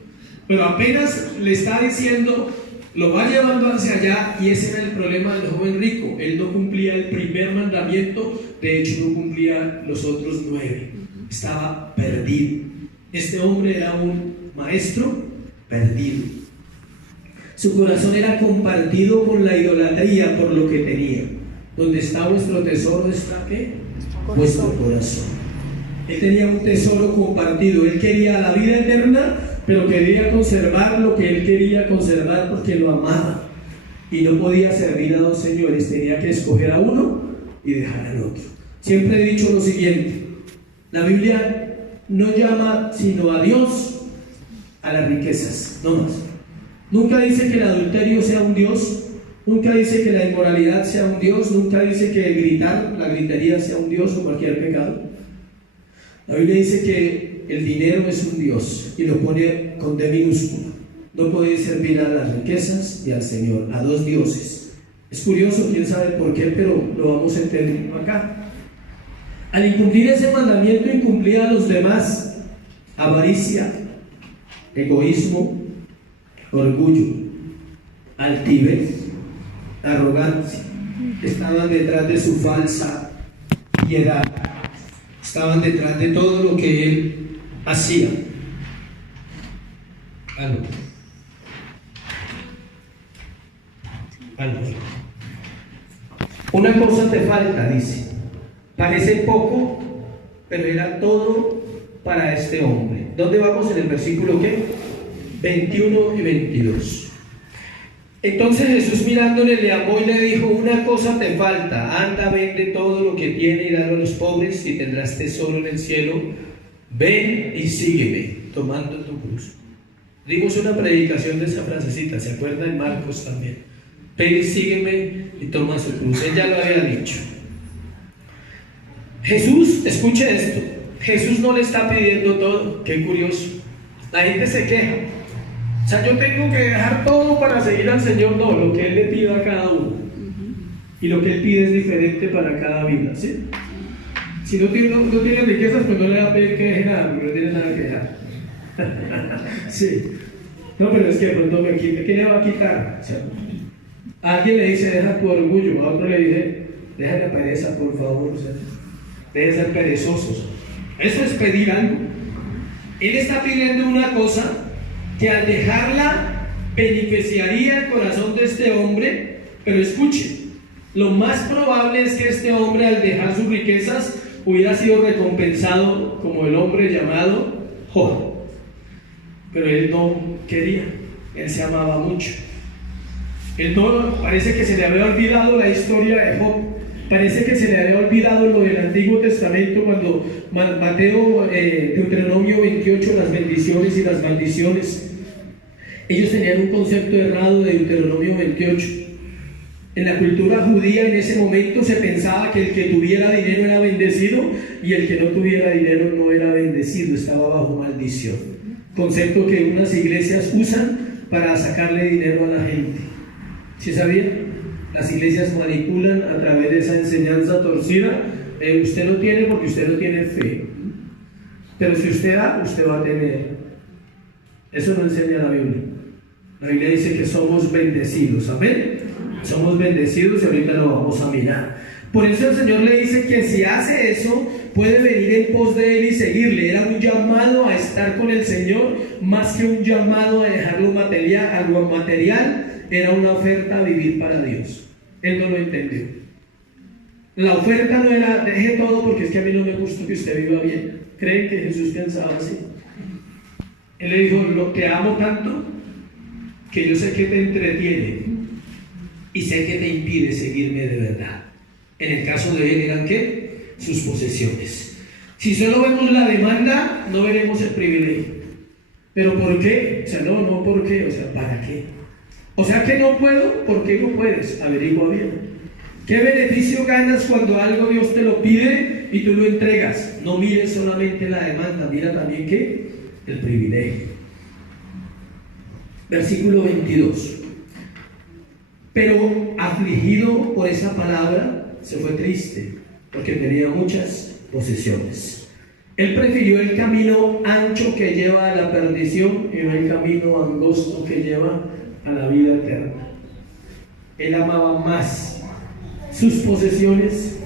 Pero apenas le está diciendo, lo va llevando hacia allá, y ese era el problema del joven rico. Él no cumplía el primer mandamiento, de hecho no cumplía los otros 9. Estaba perdido. Este hombre era un maestro perdido. Su corazón era compartido con la idolatría por lo que tenía. Donde está vuestro tesoro, está ¿qué? Vuestro corazón. Él tenía un tesoro compartido. Él quería la vida eterna, pero quería conservar lo que él quería conservar porque lo amaba. Y no podía servir a dos señores. Tenía que escoger a uno y dejar al otro. Siempre he dicho lo siguiente: la Biblia no llama sino a Dios a las riquezas, no más. Nunca dice que el adulterio sea un Dios, nunca dice que la inmoralidad sea un Dios, nunca dice que gritar, la gritería sea un Dios o cualquier pecado. La Biblia dice que el dinero es un Dios y lo pone con D minúscula. No podéis servir a las riquezas y al Señor, a dos dioses. Es curioso, quién sabe por qué, pero lo vamos a entender acá. Al incumplir ese mandamiento, incumplía a los demás: avaricia, egoísmo, orgullo, altivez, arrogancia. Estaban detrás de su falsa piedad, estaban detrás de todo lo que él hacía. Aló. Una cosa te falta, dice. Parece poco, pero era todo para este hombre. ¿Dónde vamos en el versículo qué? 21 y 22. Entonces Jesús, mirándole, le amó y le dijo: una cosa te falta, anda, vende todo lo que tiene y dalo a los pobres y tendrás tesoro en el cielo. Ven y sígueme, tomando tu cruz. Dimos una predicación de esa frasecita, ¿se acuerda? En Marcos también. Ven y sígueme y toma su cruz. Él ya lo había dicho. Jesús, escuche esto, Jesús no le está pidiendo todo. Qué curioso. La gente se queja. O sea, yo tengo que dejar todo para seguir al Señor. No, lo que Él le pide a cada uno. Y lo que Él pide es diferente para cada vida, ¿sí? Si no tiene riquezas, pues no le va a pedir que deje nada, porque no tiene nada que dejar. Sí. No, pero es que de pronto me quita, ¿qué le va a quitar? O sea, a alguien le dice, deja tu orgullo, a otro le dice, deja la pereza, por favor, o sea, deja de ser perezosos. Eso es pedir algo. Él está pidiendo una cosa que al dejarla beneficiaría el corazón de este hombre, pero escuche, lo más probable es que este hombre al dejar sus riquezas hubiera sido recompensado como el hombre llamado Job. Pero él no quería, él se amaba mucho. Él no, parece que se le había olvidado la historia de Job, parece que se le había olvidado lo del Antiguo Testamento cuando Deuteronomio 28, las bendiciones y las maldiciones. Ellos tenían un concepto errado de Deuteronomio 28. En la cultura judía en ese momento se pensaba que el que tuviera dinero era bendecido y el que no tuviera dinero no era bendecido, estaba bajo maldición. Concepto que unas iglesias usan para sacarle dinero a la gente. ¿Sí sabían? Las iglesias manipulan a través de esa enseñanza torcida. Usted no tiene porque usted no tiene fe. Pero si usted da, usted va a tener. Eso no enseña la Biblia. La Biblia dice que somos bendecidos. Amén. Somos bendecidos y ahorita lo vamos a mirar. Por eso el Señor le dice que si hace eso, puede venir en pos de Él y seguirle. Era un llamado a estar con el Señor, más que un llamado a dejar lo material, algo material. Era una oferta a vivir para Dios. Él no lo entendió. La oferta no era, deje todo porque es que a mí no me gusta que usted viva bien. ¿Creen que Jesús pensaba así? Él le dijo, te amo tanto que yo sé que te entretiene y sé que te impide seguirme de verdad. En el caso de él eran ¿qué? Sus posesiones. Si solo vemos la demanda, no veremos el privilegio. ¿Pero por qué? O sea, no por qué, o sea, ¿para qué? O sea que no puedo, ¿por qué no puedes? Averigua bien. ¿Qué beneficio ganas cuando algo Dios te lo pide y tú lo entregas? No mires solamente la demanda, mira también ¿qué? El privilegio. Versículo 22. Pero afligido por esa palabra, se fue triste, porque tenía muchas posesiones. Él prefirió el camino ancho que lleva a la perdición y no el camino angosto que lleva a la vida eterna. Él amaba más sus posesiones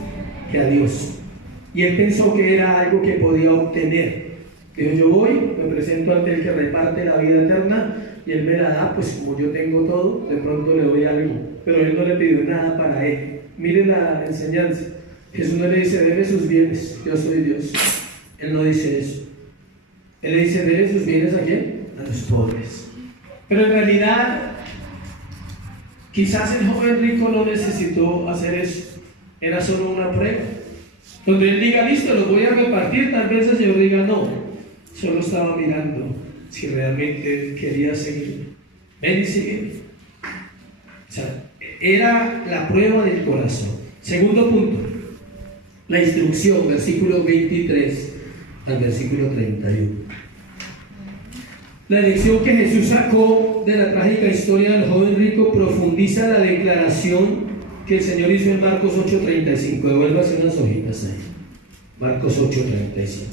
que a Dios. Y él pensó que era algo que podía obtener. Dijo, yo voy, me presento ante el que reparte la vida eterna y él me la da, pues como yo tengo todo, de pronto le doy algo. Pero él no le pidió nada para él. Miren la enseñanza. Jesús no le dice, deme sus bienes, yo soy Dios. Él no dice eso. Él le dice, deme sus bienes ¿a quién? A los pobres. Pero en realidad, quizás el joven rico no necesitó hacer eso. Era solo una prueba. Donde él diga, listo, los voy a repartir, tal vez el Señor diga, no. Solo estaba mirando si realmente quería seguir. Ven y sigue. O sea, era la prueba del corazón. Segundo punto, la instrucción, versículo 23 al versículo 31. La lección que Jesús sacó de la trágica historia del joven rico profundiza la declaración que el Señor hizo en Marcos 8:35. Devuélvase unas hojitas ahí. Marcos 8:35.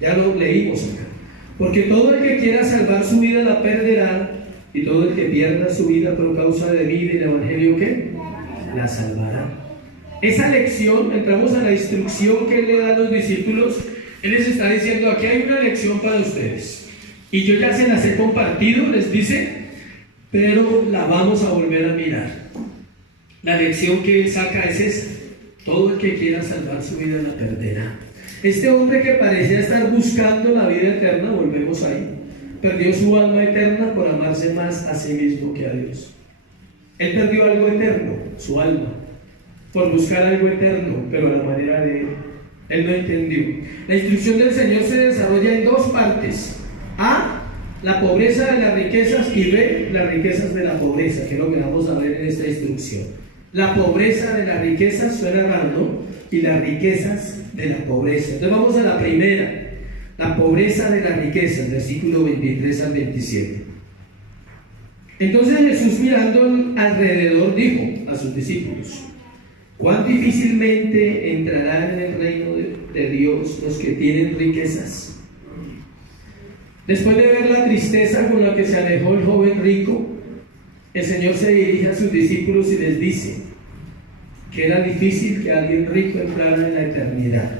Ya lo leímos acá. Porque todo el que quiera salvar su vida la perderá, y todo el que pierda su vida por causa de mí y del Evangelio, ¿qué? La salvará. Esa lección, entramos a la instrucción que Él le da a los discípulos. Él les está diciendo, aquí hay una lección para ustedes. Y yo ya se las he compartido, les dice, pero la vamos a volver a mirar. La lección que Él saca es esa. Todo el que quiera salvar su vida la perderá. Este hombre que parecía estar buscando la vida eterna, volvemos ahí, perdió su alma eterna por amarse más a sí mismo que a Dios. Él perdió algo eterno, su alma, por buscar algo eterno, pero a la manera de Él. Él no entendió. La instrucción del Señor se desarrolla en dos partes. A, la pobreza de las riquezas, y B, las riquezas de la pobreza, que es lo que vamos a ver en esta instrucción. La pobreza de las riquezas, suena raro, ¿no? Y las riquezas de la pobreza. Entonces vamos a la primera, la pobreza de las riquezas, versículo 23 al 27. Entonces Jesús, mirando alrededor, dijo a sus discípulos, cuán difícilmente entrarán en el reino de Dios los que tienen riquezas. Después de ver la tristeza con la que se alejó el joven rico, el Señor se dirige a sus discípulos y les dice que era difícil que alguien rico entrara en la eternidad.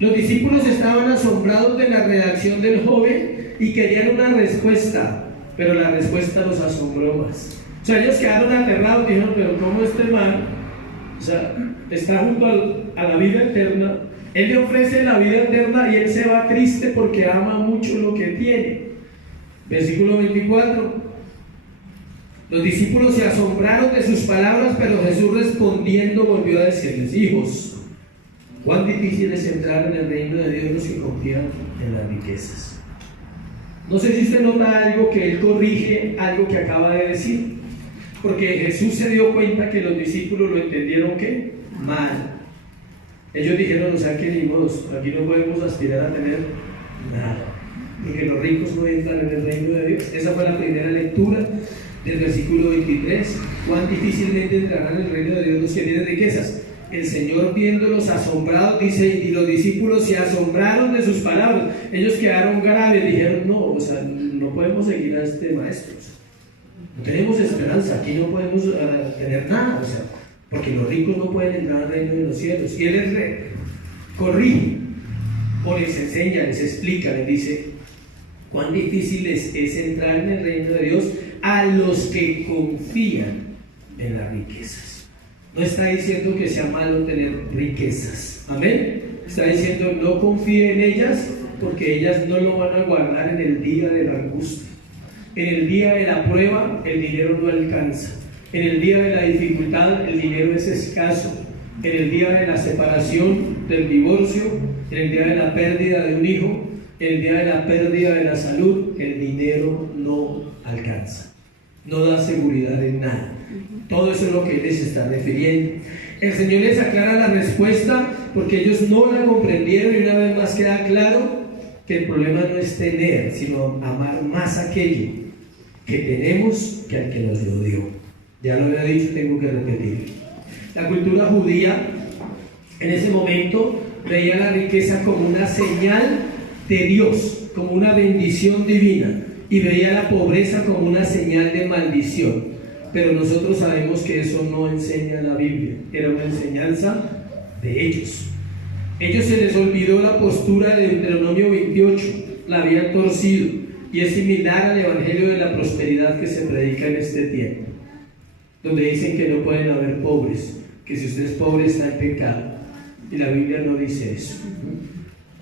Los discípulos estaban asombrados de la reacción del joven y querían una respuesta, pero la respuesta los asombró más. O sea, ellos quedaron aterrados, dijeron, pero ¿cómo este man, o sea, está junto a la vida eterna? Él le ofrece la vida eterna y él se va triste porque ama mucho lo que tiene. Versículo 24. Los discípulos se asombraron de sus palabras, pero Jesús respondiendo volvió a decirles: hijos, cuán difícil es entrar en el reino de Dios los que confían en las riquezas. No sé si usted nota algo que él corrige, algo que acaba de decir, porque Jesús se dio cuenta que los discípulos lo entendieron ¿qué? Mal. Ellos dijeron, o sea que ni modo, aquí no podemos aspirar a tener nada, porque los ricos no entran en el reino de Dios. Esa fue la primera lectura del versículo 23. Cuán difícilmente entrarán en el reino de Dios los que tienen riquezas. El Señor, viéndolos asombrados, dice, y los discípulos se asombraron de sus palabras. Ellos quedaron graves, dijeron, no, o sea, no podemos seguir a este maestro, no tenemos esperanza, aquí no podemos tener nada, o sea, porque los ricos no pueden entrar al reino de los cielos. Y Él les corrige, o les enseña, les explica, les dice cuán difícil es entrar en el reino de Dios a los que confían en las riquezas. No está diciendo que sea malo tener riquezas, amén. Está diciendo no confíe en ellas, porque ellas no lo van a guardar en el día de la angustia. En el día de la prueba el dinero no alcanza. En el día de la dificultad el dinero es escaso. En el día de la separación, del divorcio, en el día de la pérdida de un hijo, en el día de la pérdida de la salud, el dinero no alcanza. No da seguridad en nada. Todo eso es lo que Él les está refiriendo. El Señor les aclara la respuesta porque ellos no la comprendieron, y una vez más queda claro que el problema no es tener, sino amar más aquello que tenemos que al que nos lo dio. Ya lo había dicho, tengo que repetir. La cultura judía en ese momento veía la riqueza como una señal de Dios, como una bendición divina, y veía la pobreza como una señal de maldición. Pero nosotros sabemos que eso no enseña la Biblia, era una enseñanza de ellos. Ellos se les olvidó la postura de Deuteronomio 28, la habían torcido, y es similar al evangelio de la prosperidad que se predica en este tiempo, donde dicen que no pueden haber pobres, que si usted es pobre está en pecado, y la Biblia no dice eso.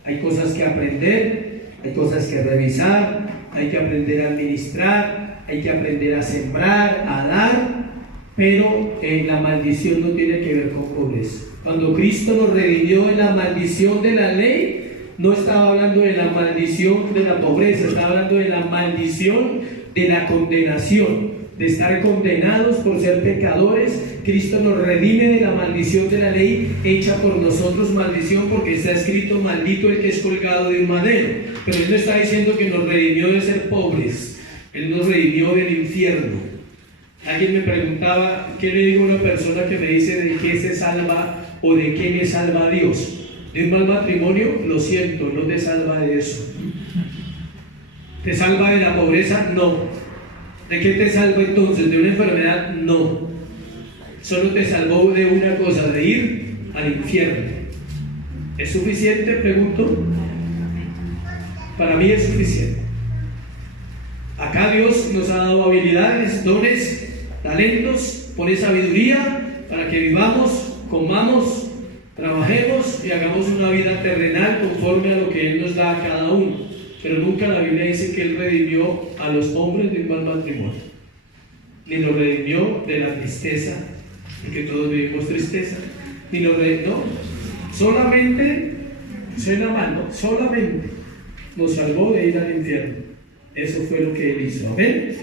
Hay cosas que aprender, hay cosas que revisar, hay que aprender a administrar, hay que aprender a sembrar, a dar, pero la maldición no tiene que ver con pobreza. Cuando Cristo nos redimió de la maldición de la ley, no estaba hablando de la maldición de la pobreza, estaba hablando de la maldición de la condenación, de estar condenados por ser pecadores. Cristo nos redime de la maldición de la ley hecha por nosotros maldición, porque está escrito: maldito el que es colgado de un madero. Pero Él no está diciendo que nos redimió de ser pobres, Él nos redimió del infierno. Alguien me preguntaba, ¿qué le digo a una persona que me dice de qué se salva o de qué me salva Dios? ¿De un mal matrimonio? Lo siento, no te salva de eso. ¿Te salva de la pobreza? No. ¿De qué te salva entonces? ¿De una enfermedad? No. Solo te salvó de una cosa, de ir al infierno. ¿Es suficiente? Pregunto. Para mí es suficiente. Acá Dios nos ha dado habilidades, dones, talentos, pone sabiduría para que vivamos, comamos, trabajemos y hagamos una vida terrenal conforme a lo que Él nos da a cada uno. Pero nunca la Biblia dice que Él redimió a los hombres de un mal matrimonio, ni lo redimió de la tristeza, porque todos vivimos tristeza, ni lo redimió, no, solamente, suena mal, ¿no? Solamente nos salvó de ir al infierno. Eso fue lo que Él hizo. ¿Amén?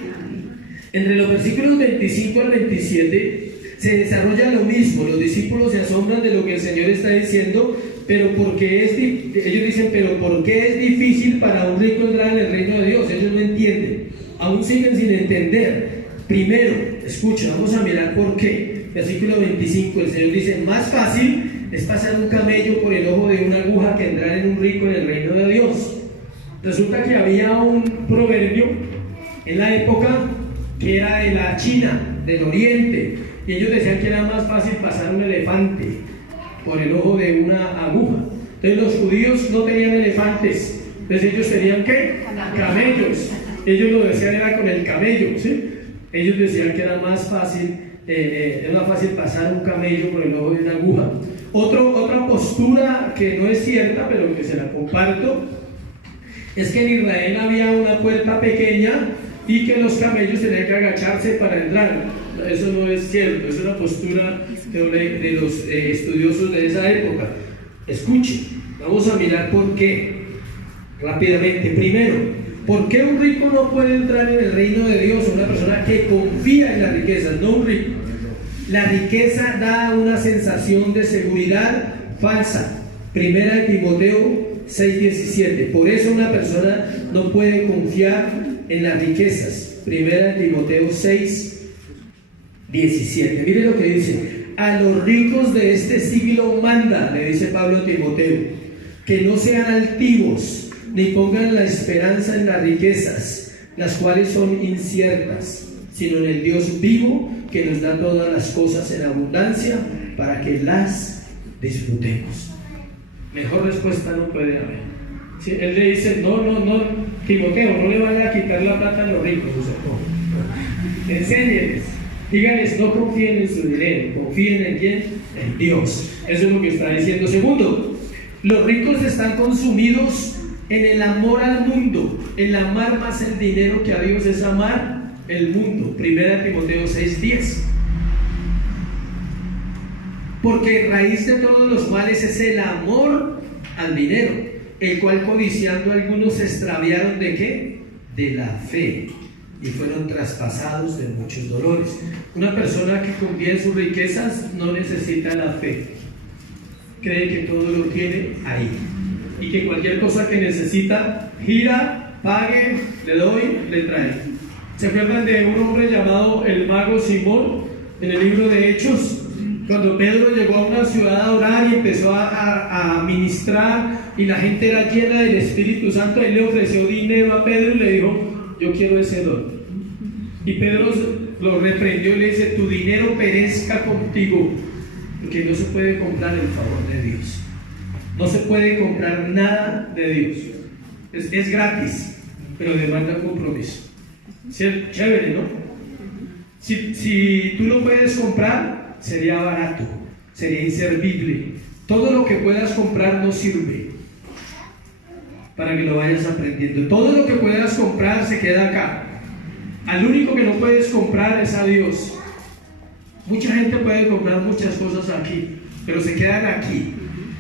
Entre los versículos 25 al 27 se desarrolla lo mismo. Los discípulos se asombran de lo que el Señor está diciendo, pero ellos dicen, pero ¿por qué es difícil para un rico entrar en el reino de Dios? Ellos no entienden, aún siguen sin entender. Primero, escucha, vamos a mirar por qué. Versículo 25, el Señor dice: más fácil es pasar un camello por el ojo de una aguja que entrar en un rico en el reino de Dios. Resulta que había un proverbio en la época que era de la China, del Oriente, y ellos decían que era más fácil pasar un elefante por el ojo de una aguja. Entonces los judíos no tenían elefantes, entonces ellos tenían ¿qué? Camellos. Ellos lo decían era con el camello, ¿sí? Ellos decían que era más fácil pasar un camello por el ojo de una aguja. Otra postura que no es cierta, pero que se la comparto, es que en Israel había una puerta pequeña y que los camellos tenían que agacharse para entrar. Eso no es cierto, es una postura de los estudiosos de esa época. Escuchen, vamos a mirar por qué rápidamente. Primero, ¿por qué un rico no puede entrar en el reino de Dios? Una persona que confía en las riquezas, no un rico. La riqueza da una sensación de seguridad falsa. Primera de Timoteo 6:17. Por eso una persona no puede confiar en las riquezas. Primera de Timoteo 6:17. Mire lo que dice: a los ricos de este siglo manda, le dice Pablo a Timoteo, que no sean altivos, ni pongan la esperanza en las riquezas, las cuales son inciertas, sino en el Dios vivo, que nos da todas las cosas en abundancia, para que las disfrutemos. Mejor respuesta no puede haber. ¿Sí? Él le dice, no, Timoteo, no le vaya a quitar la plata a los ricos, o sea, no. Enséñeles, díganles, no confíen en su dinero, confíen en quién, en Dios. Eso es lo que está diciendo. Segundo, los ricos están consumidos en el amor al mundo. El amar más el dinero que a Dios es amar el mundo. Primera Timoteo 6:10. Porque raíz de todos los males es el amor al dinero, el cual codiciando algunos se extraviaron ¿de qué? De la fe, y fueron traspasados de muchos dolores. Una persona que confía en sus riquezas no necesita la fe, cree que todo lo tiene ahí, y que cualquier cosa que necesita, gira, pague, le doy, le trae. ¿Se acuerdan de un hombre llamado el mago Simón en el libro de Hechos? Cuando Pedro llegó a una ciudad a orar y empezó a ministrar y la gente era llena del Espíritu Santo, él le ofreció dinero a Pedro y le dijo, yo quiero ese don. Y Pedro lo reprendió y le dice, tu dinero perezca contigo, porque no se puede comprar el favor de Dios. No se puede comprar nada de Dios. Es gratis, pero demanda un compromiso. Chévere, ¿no? Si tú lo puedes comprar, sería barato, sería inservible. Todo lo que puedas comprar no sirve, para que lo vayas aprendiendo. Todo lo que puedas comprar se queda acá. Al único que no puedes comprar es a Dios. Mucha gente puede comprar muchas cosas aquí, pero se quedan aquí.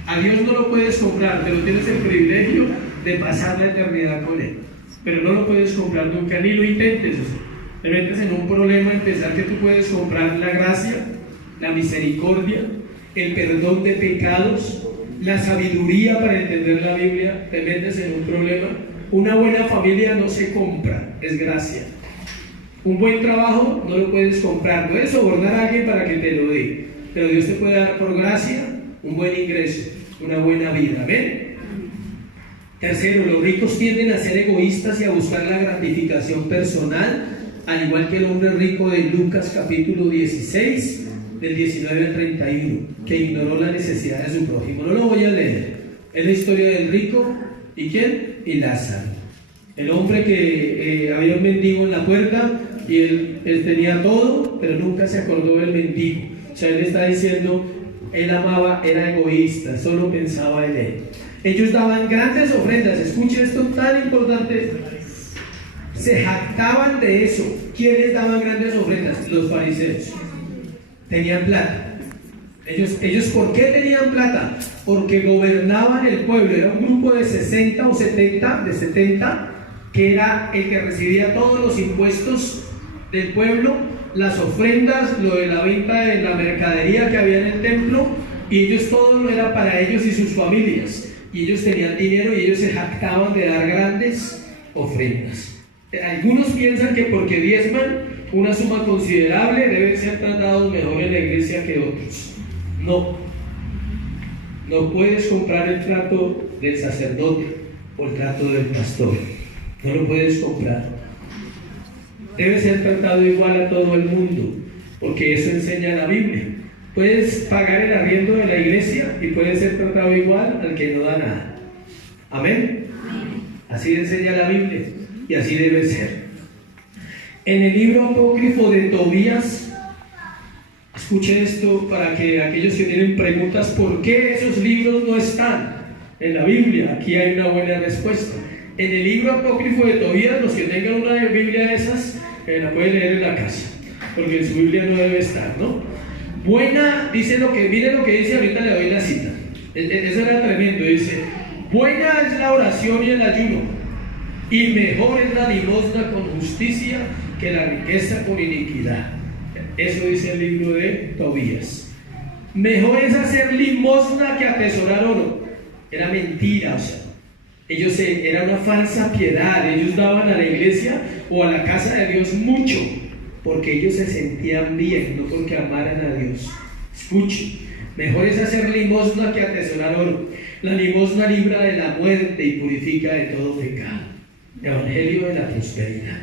A Dios no lo puedes comprar, pero tienes el privilegio de pasar la eternidad con Él. Pero no lo puedes comprar nunca, ni lo intentes. Te metes en un problema en pensar que tú puedes comprar la gracia, la misericordia, el perdón de pecados, la sabiduría para entender la Biblia. Te metes en un problema. Una buena familia no se compra, es gracia. Un buen trabajo no lo puedes comprar, puedes sobornar a alguien para que te lo dé, pero Dios te puede dar por gracia un buen ingreso, una buena vida. ¿Ven? Tercero, los ricos tienden a ser egoístas y a buscar la gratificación personal, al igual que el hombre rico de Lucas capítulo 16 del 19 al 31, que ignoró la necesidad de su prójimo. No lo voy a leer. Es la historia del rico y ¿quién? Y Lázaro. El hombre que había un mendigo en la puerta y él tenía todo, pero nunca se acordó del mendigo. O sea, él está diciendo, él amaba, era egoísta, solo pensaba en él. Ellos daban grandes ofrendas. Escuchen esto tan importante. Se jactaban de eso. ¿Quiénes daban grandes ofrendas? Los fariseos. Tenían plata. Ellos ¿por qué tenían plata? Porque gobernaban el pueblo. Era un grupo de 60 o 70, que era el que recibía todos los impuestos del pueblo, las ofrendas, lo de la venta de la mercadería que había en el templo, y ellos todo lo era para ellos y sus familias. Y ellos tenían dinero y ellos se jactaban de dar grandes ofrendas. Algunos piensan que porque diezman una suma considerable deben ser tratados mejor en la iglesia que otros. No puedes comprar el trato del sacerdote, o el trato del pastor. No lo puedes comprar. Debe ser tratado igual a todo el mundo, porque eso enseña la Biblia. Puedes pagar el arriendo de la iglesia y puedes ser tratado igual al que no da nada. Amén. Así enseña la Biblia y así debe ser. En el libro apócrifo de Tobías, escuche esto para que aquellos que tienen preguntas, ¿por qué esos libros no están en la Biblia? Aquí hay una buena respuesta. En el libro apócrifo de Tobías, los que tengan una Biblia de esas, la pueden leer en la casa, porque en su Biblia no debe estar, ¿no? Buena, dice miren lo que dice, ahorita le doy la cita. Eso era tremendo, dice: buena es la oración y el ayuno, y mejor es la limosna con justicia que la riqueza con iniquidad. Eso dice el libro de Tobías. Mejor es hacer limosna que atesorar oro. Era mentira, o sea, era una falsa piedad. Ellos daban a la iglesia o a la casa de Dios mucho, porque ellos se sentían bien, no porque amaran a Dios. Escuche, mejor es hacer limosna que atesorar oro. La limosna libra de la muerte y purifica de todo pecado. Evangelio de la prosperidad.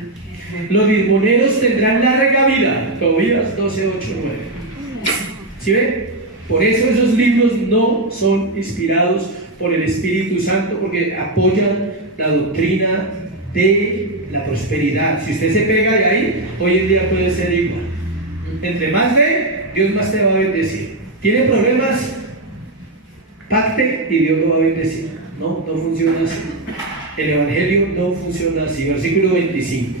Los limoneros tendrán larga vida. Tobías 12, 8, 9. ¿Sí ven? Por eso esos libros no son inspirados por el Espíritu Santo, porque apoyan la doctrina de la prosperidad. Si usted se pega de ahí, hoy en día puede ser igual. Entre más de, Dios más te va a bendecir. ¿Tiene problemas? Pacte y Dios lo va a bendecir. No funciona así. El Evangelio no funciona así. Versículo 25.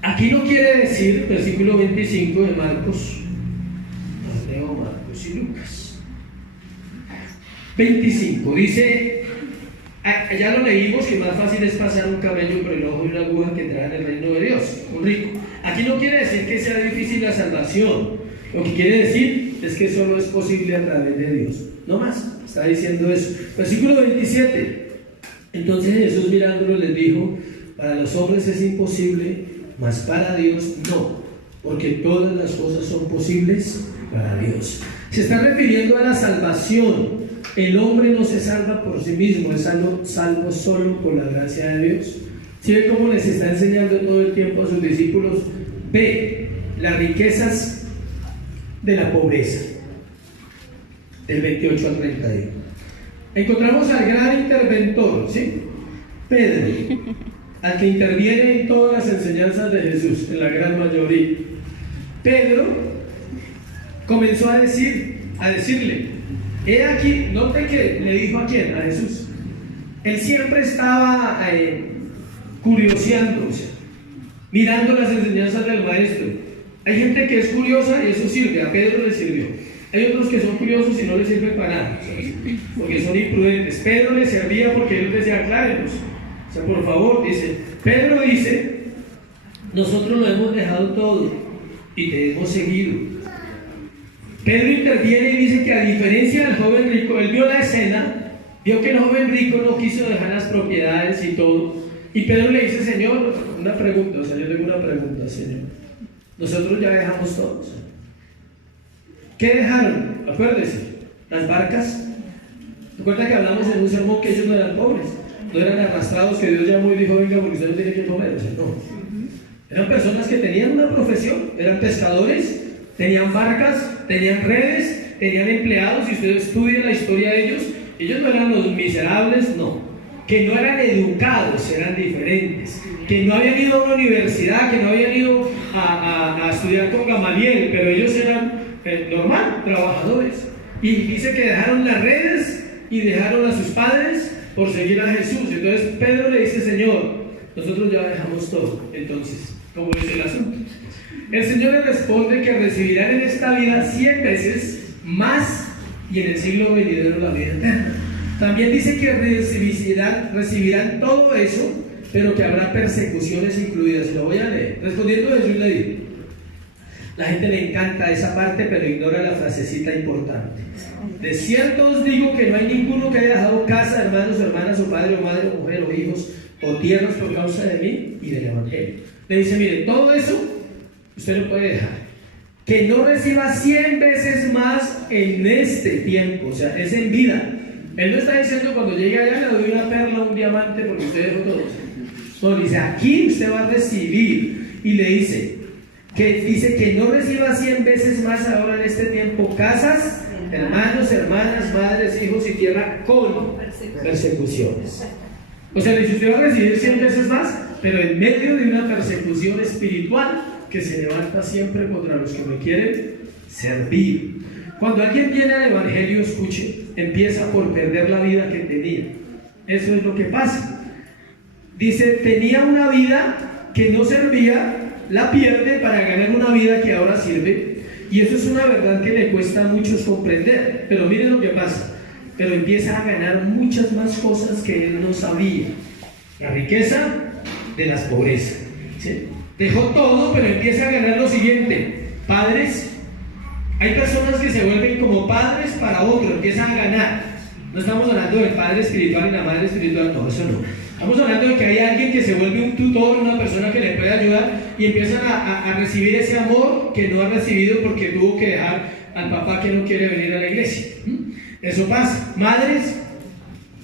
Aquí no quiere decir, versículo 25 de Marcos, leo Marcos y Lucas. 25, dice, ya lo leímos, que más fácil es pasar un camello por el ojo de una aguja que entrar en el reino de Dios, un rico. Aquí no quiere decir que sea difícil la salvación. Lo que quiere decir es que solo es posible a través de Dios. No más, está diciendo eso. Versículo 27. Entonces Jesús mirándolo les dijo: para los hombres es imposible, mas para Dios no, porque todas las cosas son posibles para Dios. Se está refiriendo a la salvación. El hombre no se salva por sí mismo, es salvo solo por la gracia de Dios. ¿Sí ve cómo les está enseñando todo el tiempo a sus discípulos? Ve las riquezas de la pobreza, del 28 al 31. Encontramos al gran interventor, ¿sí? Pedro, al que interviene en todas las enseñanzas de Jesús, en la gran mayoría. Pedro comenzó a decirle, he aquí, note que le dijo a quién, a Jesús. Él siempre estaba curioseando, o sea, mirando las enseñanzas del maestro. Hay gente que es curiosa y eso sirve, a Pedro le sirvió. Hay otros que son curiosos y no les sirve para nada, porque son imprudentes. Pedro le servía porque él decía, aclárenos. O sea, por favor, Pedro dice, nosotros lo hemos dejado todo y te hemos seguido. Pedro interviene y dice que a diferencia del joven rico, él vio la escena, vio que el joven rico no quiso dejar las propiedades y todo, y Pedro le dice, Señor, una pregunta, o sea, yo tengo una pregunta, Señor. Nosotros ya dejamos todo. ¿Qué dejaron? Acuérdense, las barcas. Recuerda que hablamos en un sermón que ellos no eran pobres, no eran arrastrados, que Dios llamó y dijo, venga, porque usted no tiene que comer. O sea, no. Eran personas que tenían una profesión, eran pescadores, tenían barcas, tenían redes, tenían empleados. Si usted estudia la historia de ellos no eran los miserables, no. Que no eran educados, eran diferentes. Que no habían ido a una universidad, que no habían ido a estudiar con Gamaliel, pero ellos eran normal, trabajadores. Y dice que dejaron las redes y dejaron a sus padres por seguir a Jesús. Entonces Pedro le dice, Señor, nosotros ya dejamos todo. Entonces, ¿cómo es el asunto? El Señor le responde que recibirán en esta vida 100 veces más y en el siglo venidero la vida eterna. También dice que recibirán todo eso, pero que habrá persecuciones incluidas. Y lo voy a leer. Respondiendo a Jesús le dijo, la gente le encanta esa parte, pero ignora la frasecita importante. De cierto os digo que no hay ninguno que haya dejado casa, hermanos, hermanas, o padre, o madre, o mujer, o hijos, o tierras por causa de mí y del Evangelio. Le dice, mire, todo eso usted lo puede dejar. Que no reciba 100 veces más en este tiempo, o sea, es en vida, Él no está diciendo cuando llegue allá le doy una perla, un diamante, porque usted dejó todo. No, dice, aquí usted va a recibir. Y le dice que no reciba 100 veces más ahora en este tiempo casas, hermanos, hermanas, madres, hijos y tierra con persecuciones. O sea, dice, usted va a recibir 100 veces más, pero en medio de una persecución espiritual que se levanta siempre contra los que me quieren servir. Cuando alguien viene al Evangelio, escuche, empieza por perder la vida que tenía. Eso es lo que pasa. Dice, tenía una vida que no servía, la pierde para ganar una vida que ahora sirve. Y eso es una verdad que le cuesta a muchos comprender. Pero miren lo que pasa. Pero empieza a ganar muchas más cosas que él no sabía. La riqueza de las pobrezas, ¿sí? Dejó todo, pero empieza a ganar lo siguiente. Padres. Hay personas que se vuelven como padres para otro, empiezan a ganar. No estamos hablando del padre espiritual y la madre espiritual, no, eso no. Estamos hablando de que hay alguien que se vuelve un tutor, una persona que le puede ayudar y empiezan a recibir ese amor que no ha recibido porque tuvo que dejar al papá que no quiere venir a la iglesia. Eso pasa. Madres,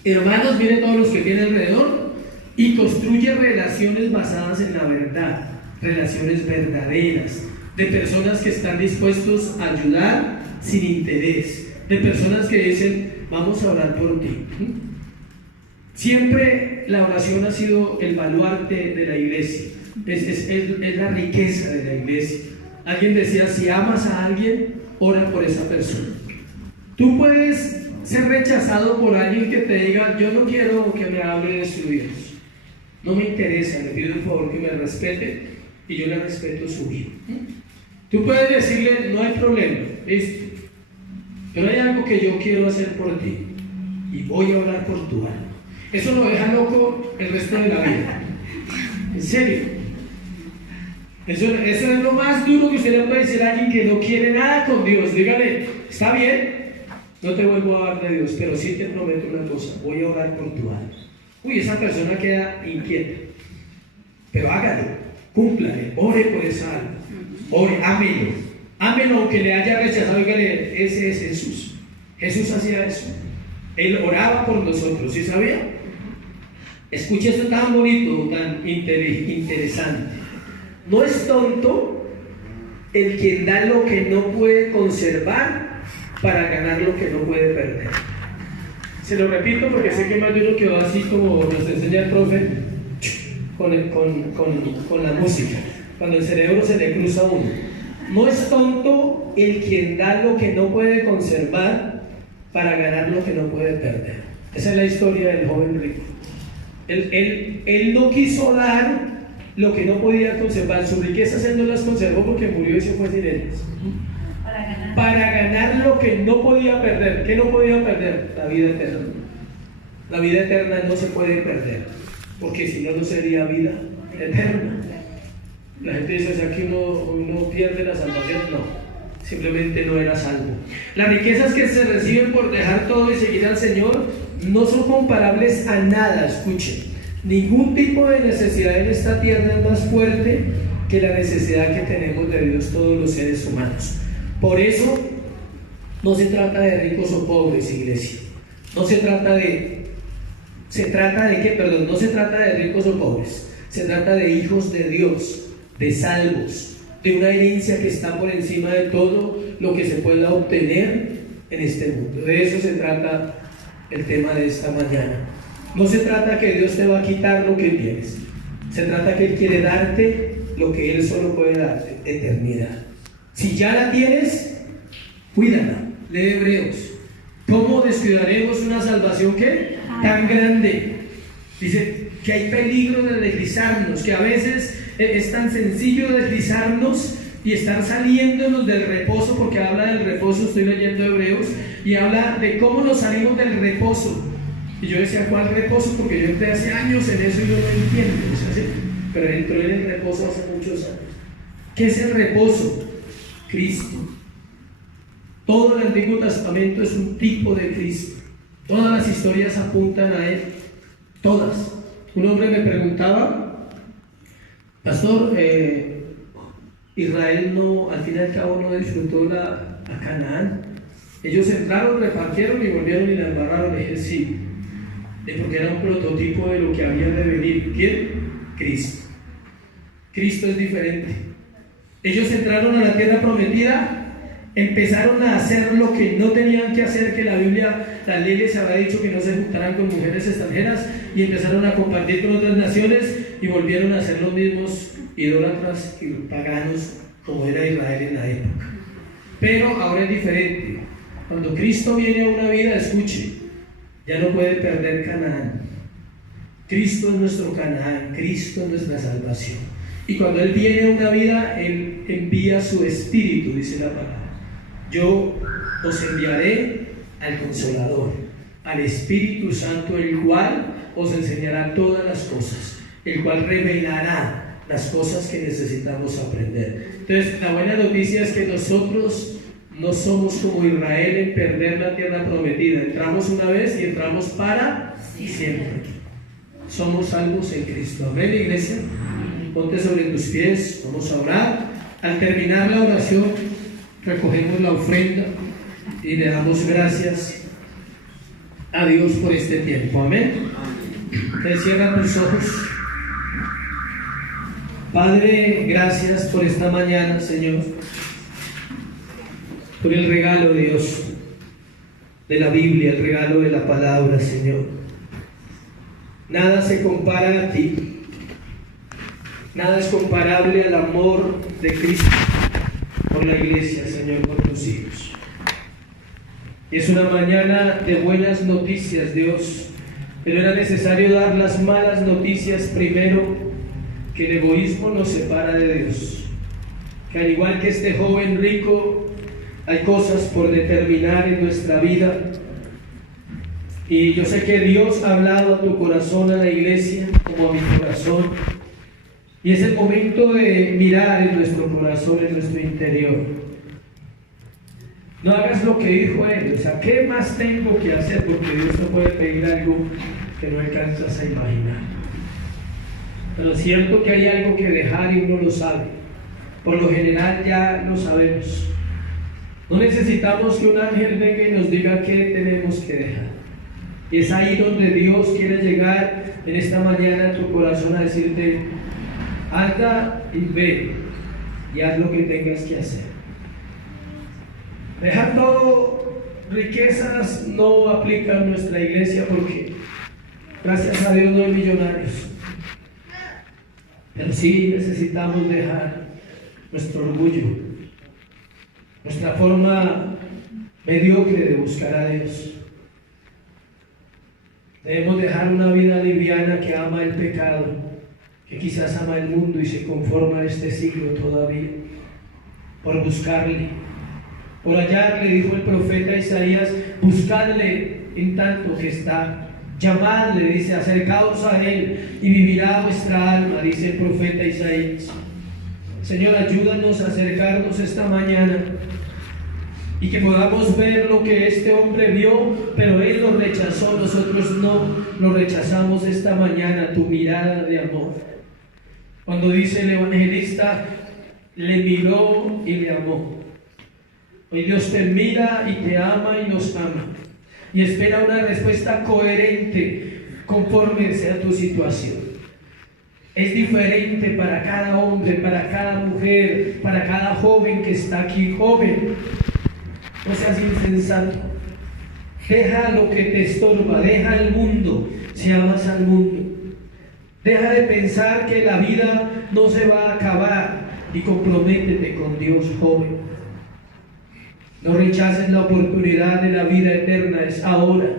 hermanos, miren todos los que tiene alrededor y construye relaciones basadas en la verdad, relaciones verdaderas, de personas que están dispuestos a ayudar sin interés, de personas que dicen, vamos a orar por ti. Siempre la oración ha sido el baluarte de la iglesia, es la riqueza de la iglesia. Alguien decía, si amas a alguien, ora por esa persona. Tú puedes ser rechazado por alguien que te diga, yo no quiero que me hable de su Dios, no me interesa, le pido un favor que me respete y yo le respeto su vida. Tú puedes decirle, no hay problema, listo, pero hay algo que yo quiero hacer por ti y voy a orar por tu alma. Eso lo deja loco el resto de la vida. En serio. Eso es lo más duro que usted le puede decir a alguien que no quiere nada con Dios. Dígale, está bien, no te vuelvo a hablar de Dios, pero sí te prometo una cosa, voy a orar por tu alma. Uy, esa persona queda inquieta. Pero hágalo, cúmplale, ore por esa alma. Ore, ámelo aunque le haya rechazado. Dígale, ese es Jesús. Jesús hacía eso. Él oraba por nosotros, ¿sí sabía? Escuche esto tan bonito, tan interesante. No es tonto el quien da lo que no puede conservar para ganar lo que no puede perder. Se lo repito porque sé que más de uno quedó así como nos enseña el profe con la música, cuando el cerebro se le cruza a uno. No es tonto el quien da lo que no puede conservar para ganar lo que no puede perder. Esa es la historia del joven rico. Él no quiso dar lo que no podía conservar. Sus riquezas él no las conservó porque murió y se fue sin ellas. Para ganar lo que no podía perder. ¿Qué no podía perder? La vida eterna. La vida eterna no se puede perder, porque si no, no sería vida eterna. La gente dice, o sea, que uno pierde la salvación. No, simplemente no era salvo. Las riquezas que se reciben por dejar todo y seguir al Señor no son comparables a nada. Escuchen, ningún tipo de necesidad en esta tierra es más fuerte que la necesidad que tenemos de Dios todos los seres humanos. Por eso no se trata de ricos o pobres, iglesia. No se trata de ricos o pobres. Se trata de hijos de Dios, de salvos, de una herencia que está por encima de todo lo que se pueda obtener en este mundo. De eso se trata el tema de esta mañana. No se trata que Dios te va a quitar lo que tienes. Se trata que Él quiere darte lo que Él solo puede darte, eternidad. Si ya la tienes, cuídala. Lee Hebreos. ¿Cómo descuidaremos una salvación que tan grande? Dice que hay peligro de deslizarnos, que a veces es tan sencillo deslizarnos y estar saliéndonos del reposo, porque habla del reposo, estoy leyendo Hebreos, y habla de cómo nos salimos del reposo. Y yo decía, ¿cuál reposo? Porque yo entré hace años en eso y yo no entiendo, ¿sí? Pero entré en el reposo hace muchos años. ¿Qué es el reposo? Cristo. Todo el Antiguo Testamento es un tipo de Cristo. Todas las historias apuntan a Él. Todas. Un hombre me preguntaba, pastor, Israel no, al fin y al cabo no disfrutó a Canaán. Ellos entraron, repartieron y volvieron y la embarraron. Y dije, sí, porque era un prototipo de lo que había de venir. ¿Quién? Cristo. Cristo es diferente. Ellos entraron a la tierra prometida, empezaron a hacer lo que no tenían que hacer, que la Biblia, la ley les había dicho que no se juntaran con mujeres extranjeras, y empezaron a compartir con otras naciones y volvieron a ser los mismos idólatras y paganos como era Israel en la época. Pero ahora es diferente. Cuando Cristo viene a una vida, escuche, ya no puede perder Canaán. Cristo es nuestro Canaán, Cristo es nuestra salvación. Y cuando Él viene a una vida, Él envía su Espíritu, dice la palabra. Yo os enviaré al Consolador, al Espíritu Santo, el cual os enseñará todas las cosas, el cual revelará las cosas que necesitamos aprender. Entonces, la buena noticia es que nosotros no somos como Israel en perder la tierra prometida. Entramos una vez y entramos para siempre. Somos salvos en Cristo. Amén, iglesia. Ponte sobre tus pies, vamos a orar. Al terminar la oración, recogemos la ofrenda y le damos gracias a Dios por este tiempo. Amén. Te cierran tus ojos. Padre, gracias por esta mañana, Señor, por el regalo, Dios, de la Biblia, el regalo de la palabra, Señor. Nada se compara a ti. Nada es comparable al amor de Cristo por la iglesia, Señor, por tus hijos. Y es una mañana de buenas noticias, Dios, pero era necesario dar las malas noticias primero, que el egoísmo nos separa de Dios, que al igual que este joven rico, hay cosas por determinar en nuestra vida. Y yo sé que Dios ha hablado a tu corazón, a la iglesia, como a mi corazón. Y es el momento de mirar en nuestro corazón, en nuestro interior. No hagas lo que dijo él. O sea, ¿qué más tengo que hacer? Porque Dios no puede pedir algo que no alcanzas a imaginar. Pero es cierto que hay algo que dejar y uno lo sabe. Por lo general ya lo sabemos. No necesitamos que un ángel venga y nos diga qué tenemos que dejar. Y es ahí donde Dios quiere llegar en esta mañana a tu corazón a decirte: anda y ve y haz lo que tengas que hacer. Dejar todo, riquezas, no aplica en nuestra iglesia porque gracias a Dios no hay millonarios. Pero sí necesitamos dejar nuestro orgullo, nuestra forma mediocre de buscar a Dios. Debemos dejar una vida liviana que ama el pecado, que quizás ama el mundo y se conforma a este siglo todavía, por buscarle, por hallarle. Dijo el profeta Isaías: buscadle en tanto que está, llamadle, dice, acercaos a él y vivirá vuestra alma, dice el profeta Isaías. Señor, ayúdanos a acercarnos esta mañana y que podamos ver lo que este hombre vio, pero él lo rechazó, nosotros no lo rechazamos esta mañana, tu mirada de amor. Cuando dice el evangelista, le miró y le amó. Hoy Dios te mira y te ama y nos ama, y espera una respuesta coherente conforme sea tu situación. Es diferente para cada hombre, para cada mujer, para cada joven que está aquí. Joven, no seas insensato. Deja lo que te estorba, deja el mundo si amas al mundo. Deja de pensar que la vida no se va a acabar y comprométete con Dios, joven. No rechaces la oportunidad de la vida eterna, es ahora.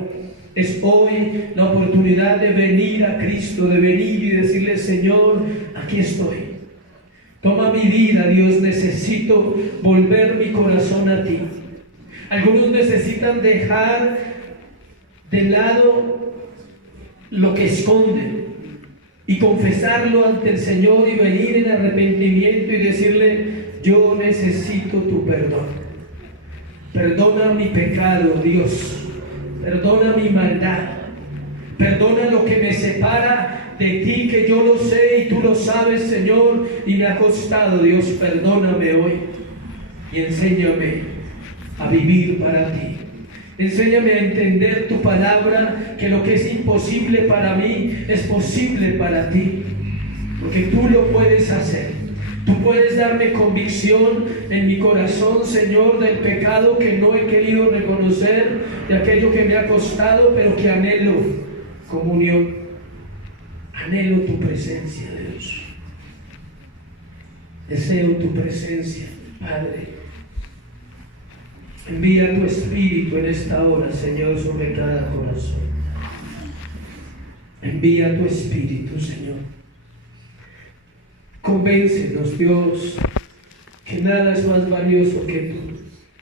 Es hoy la oportunidad de venir a Cristo, de venir y decirle: Señor, aquí estoy. Toma mi vida, Dios, necesito volver mi corazón a ti. Algunos necesitan dejar de lado lo que esconden y confesarlo ante el Señor y venir en arrepentimiento y decirle: yo necesito tu perdón. Perdona mi pecado, Dios. Perdona mi maldad. Perdona lo que me separa de ti, que yo lo sé y tú lo sabes, Señor, y me ha costado. Dios, perdóname hoy y enséñame a vivir para ti. Enséñame a entender tu palabra, que lo que es imposible para mí es posible para ti, porque tú lo puedes hacer. Tú puedes darme convicción en mi corazón, Señor, del pecado que no he querido reconocer, de aquello que me ha costado, pero que anhelo comunión. Anhelo tu presencia, Dios. Deseo tu presencia, Padre. Envía tu Espíritu en esta hora, Señor, sobre cada corazón. Envía tu Espíritu, Señor. Convéncenos, Dios, que nada es más valioso que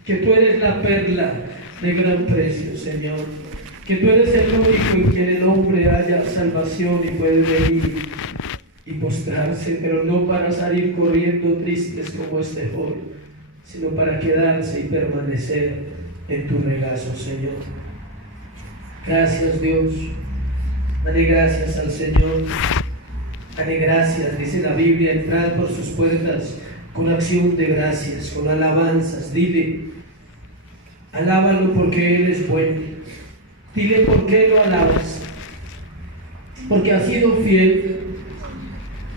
tú eres la perla de gran precio, Señor, que tú eres el único en quien el hombre haya salvación y puede venir y postrarse, pero no para salir corriendo tristes como este joven, sino para quedarse y permanecer en tu regazo, Señor. Gracias, Dios. Dale gracias al Señor. Dale gracias, dice la Biblia, entrad por sus puertas con acción de gracias, con alabanzas. Dile, alábalo porque Él es bueno. Dile por qué lo alabas. Porque ha sido fiel.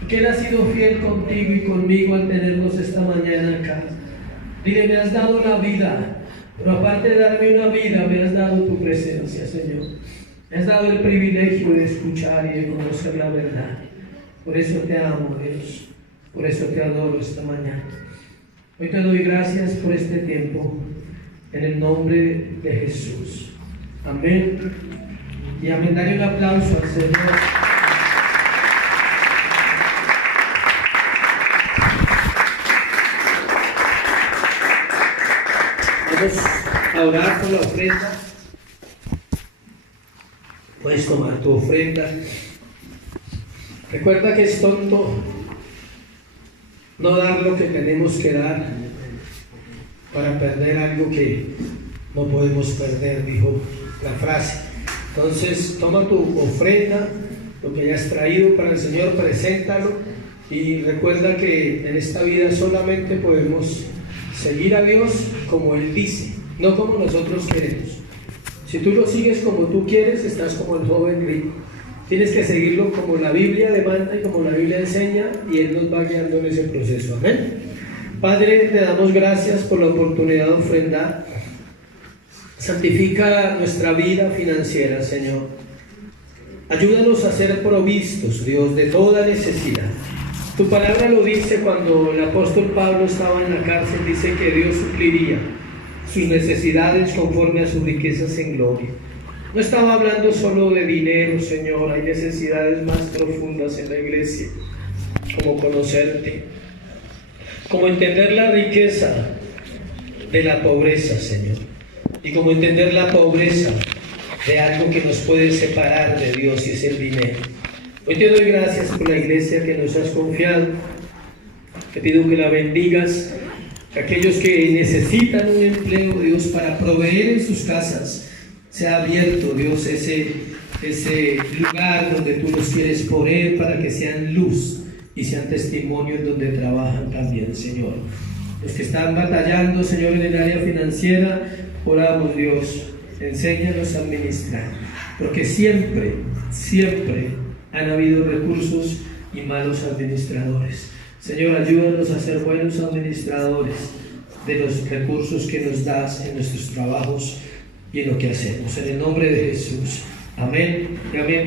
Porque Él ha sido fiel contigo y conmigo al tenernos esta mañana acá. Dile, me has dado la vida, pero aparte de darme una vida, me has dado tu presencia, Señor. Me has dado el privilegio de escuchar y de conocer la verdad. Por eso te amo, Dios. Por eso te adoro esta mañana. Hoy te doy gracias por este tiempo, en el nombre de Jesús. Amén. Y amén. Dale un aplauso al Señor. Vamos a orar por la ofrenda. Puedes tomar tu ofrenda. Recuerda que es tonto no dar lo que tenemos que dar para perder algo que no podemos perder, dijo la frase. Entonces, toma tu ofrenda, lo que hayas traído para el Señor, preséntalo y recuerda que en esta vida solamente podemos seguir a Dios como Él dice, no como nosotros queremos. Si tú lo sigues como tú quieres, estás como el joven rico. Tienes que seguirlo como la Biblia demanda y como la Biblia enseña, y Él nos va guiando en ese proceso. Amén. Padre, te damos gracias por la oportunidad de ofrendar. Santifica nuestra vida financiera, Señor. Ayúdanos a ser provistos, Dios, de toda necesidad. Tu palabra lo dice cuando el apóstol Pablo estaba en la cárcel, dice que Dios supliría sus necesidades conforme a sus riquezas en gloria. No estaba hablando solo de dinero, Señor, hay necesidades más profundas en la iglesia, como conocerte, como entender la riqueza de la pobreza, Señor, y como entender la pobreza de algo que nos puede separar de Dios, y es el dinero. Hoy te doy gracias por la iglesia que nos has confiado. Te pido que la bendigas. Aquellos que necesitan un empleo, Dios, para proveer en sus casas, sea abierto, Dios, ese lugar donde tú los quieres poner para que sean luz y sean testimonio en donde trabajan también, Señor. Los que están batallando, Señor, en el área financiera, oramos, Dios, enséñanos a administrar, porque siempre han habido recursos y malos administradores. Señor, ayúdanos a ser buenos administradores de los recursos que nos das en nuestros trabajos y en lo que hacemos. En el nombre de Jesús. Amén y amén.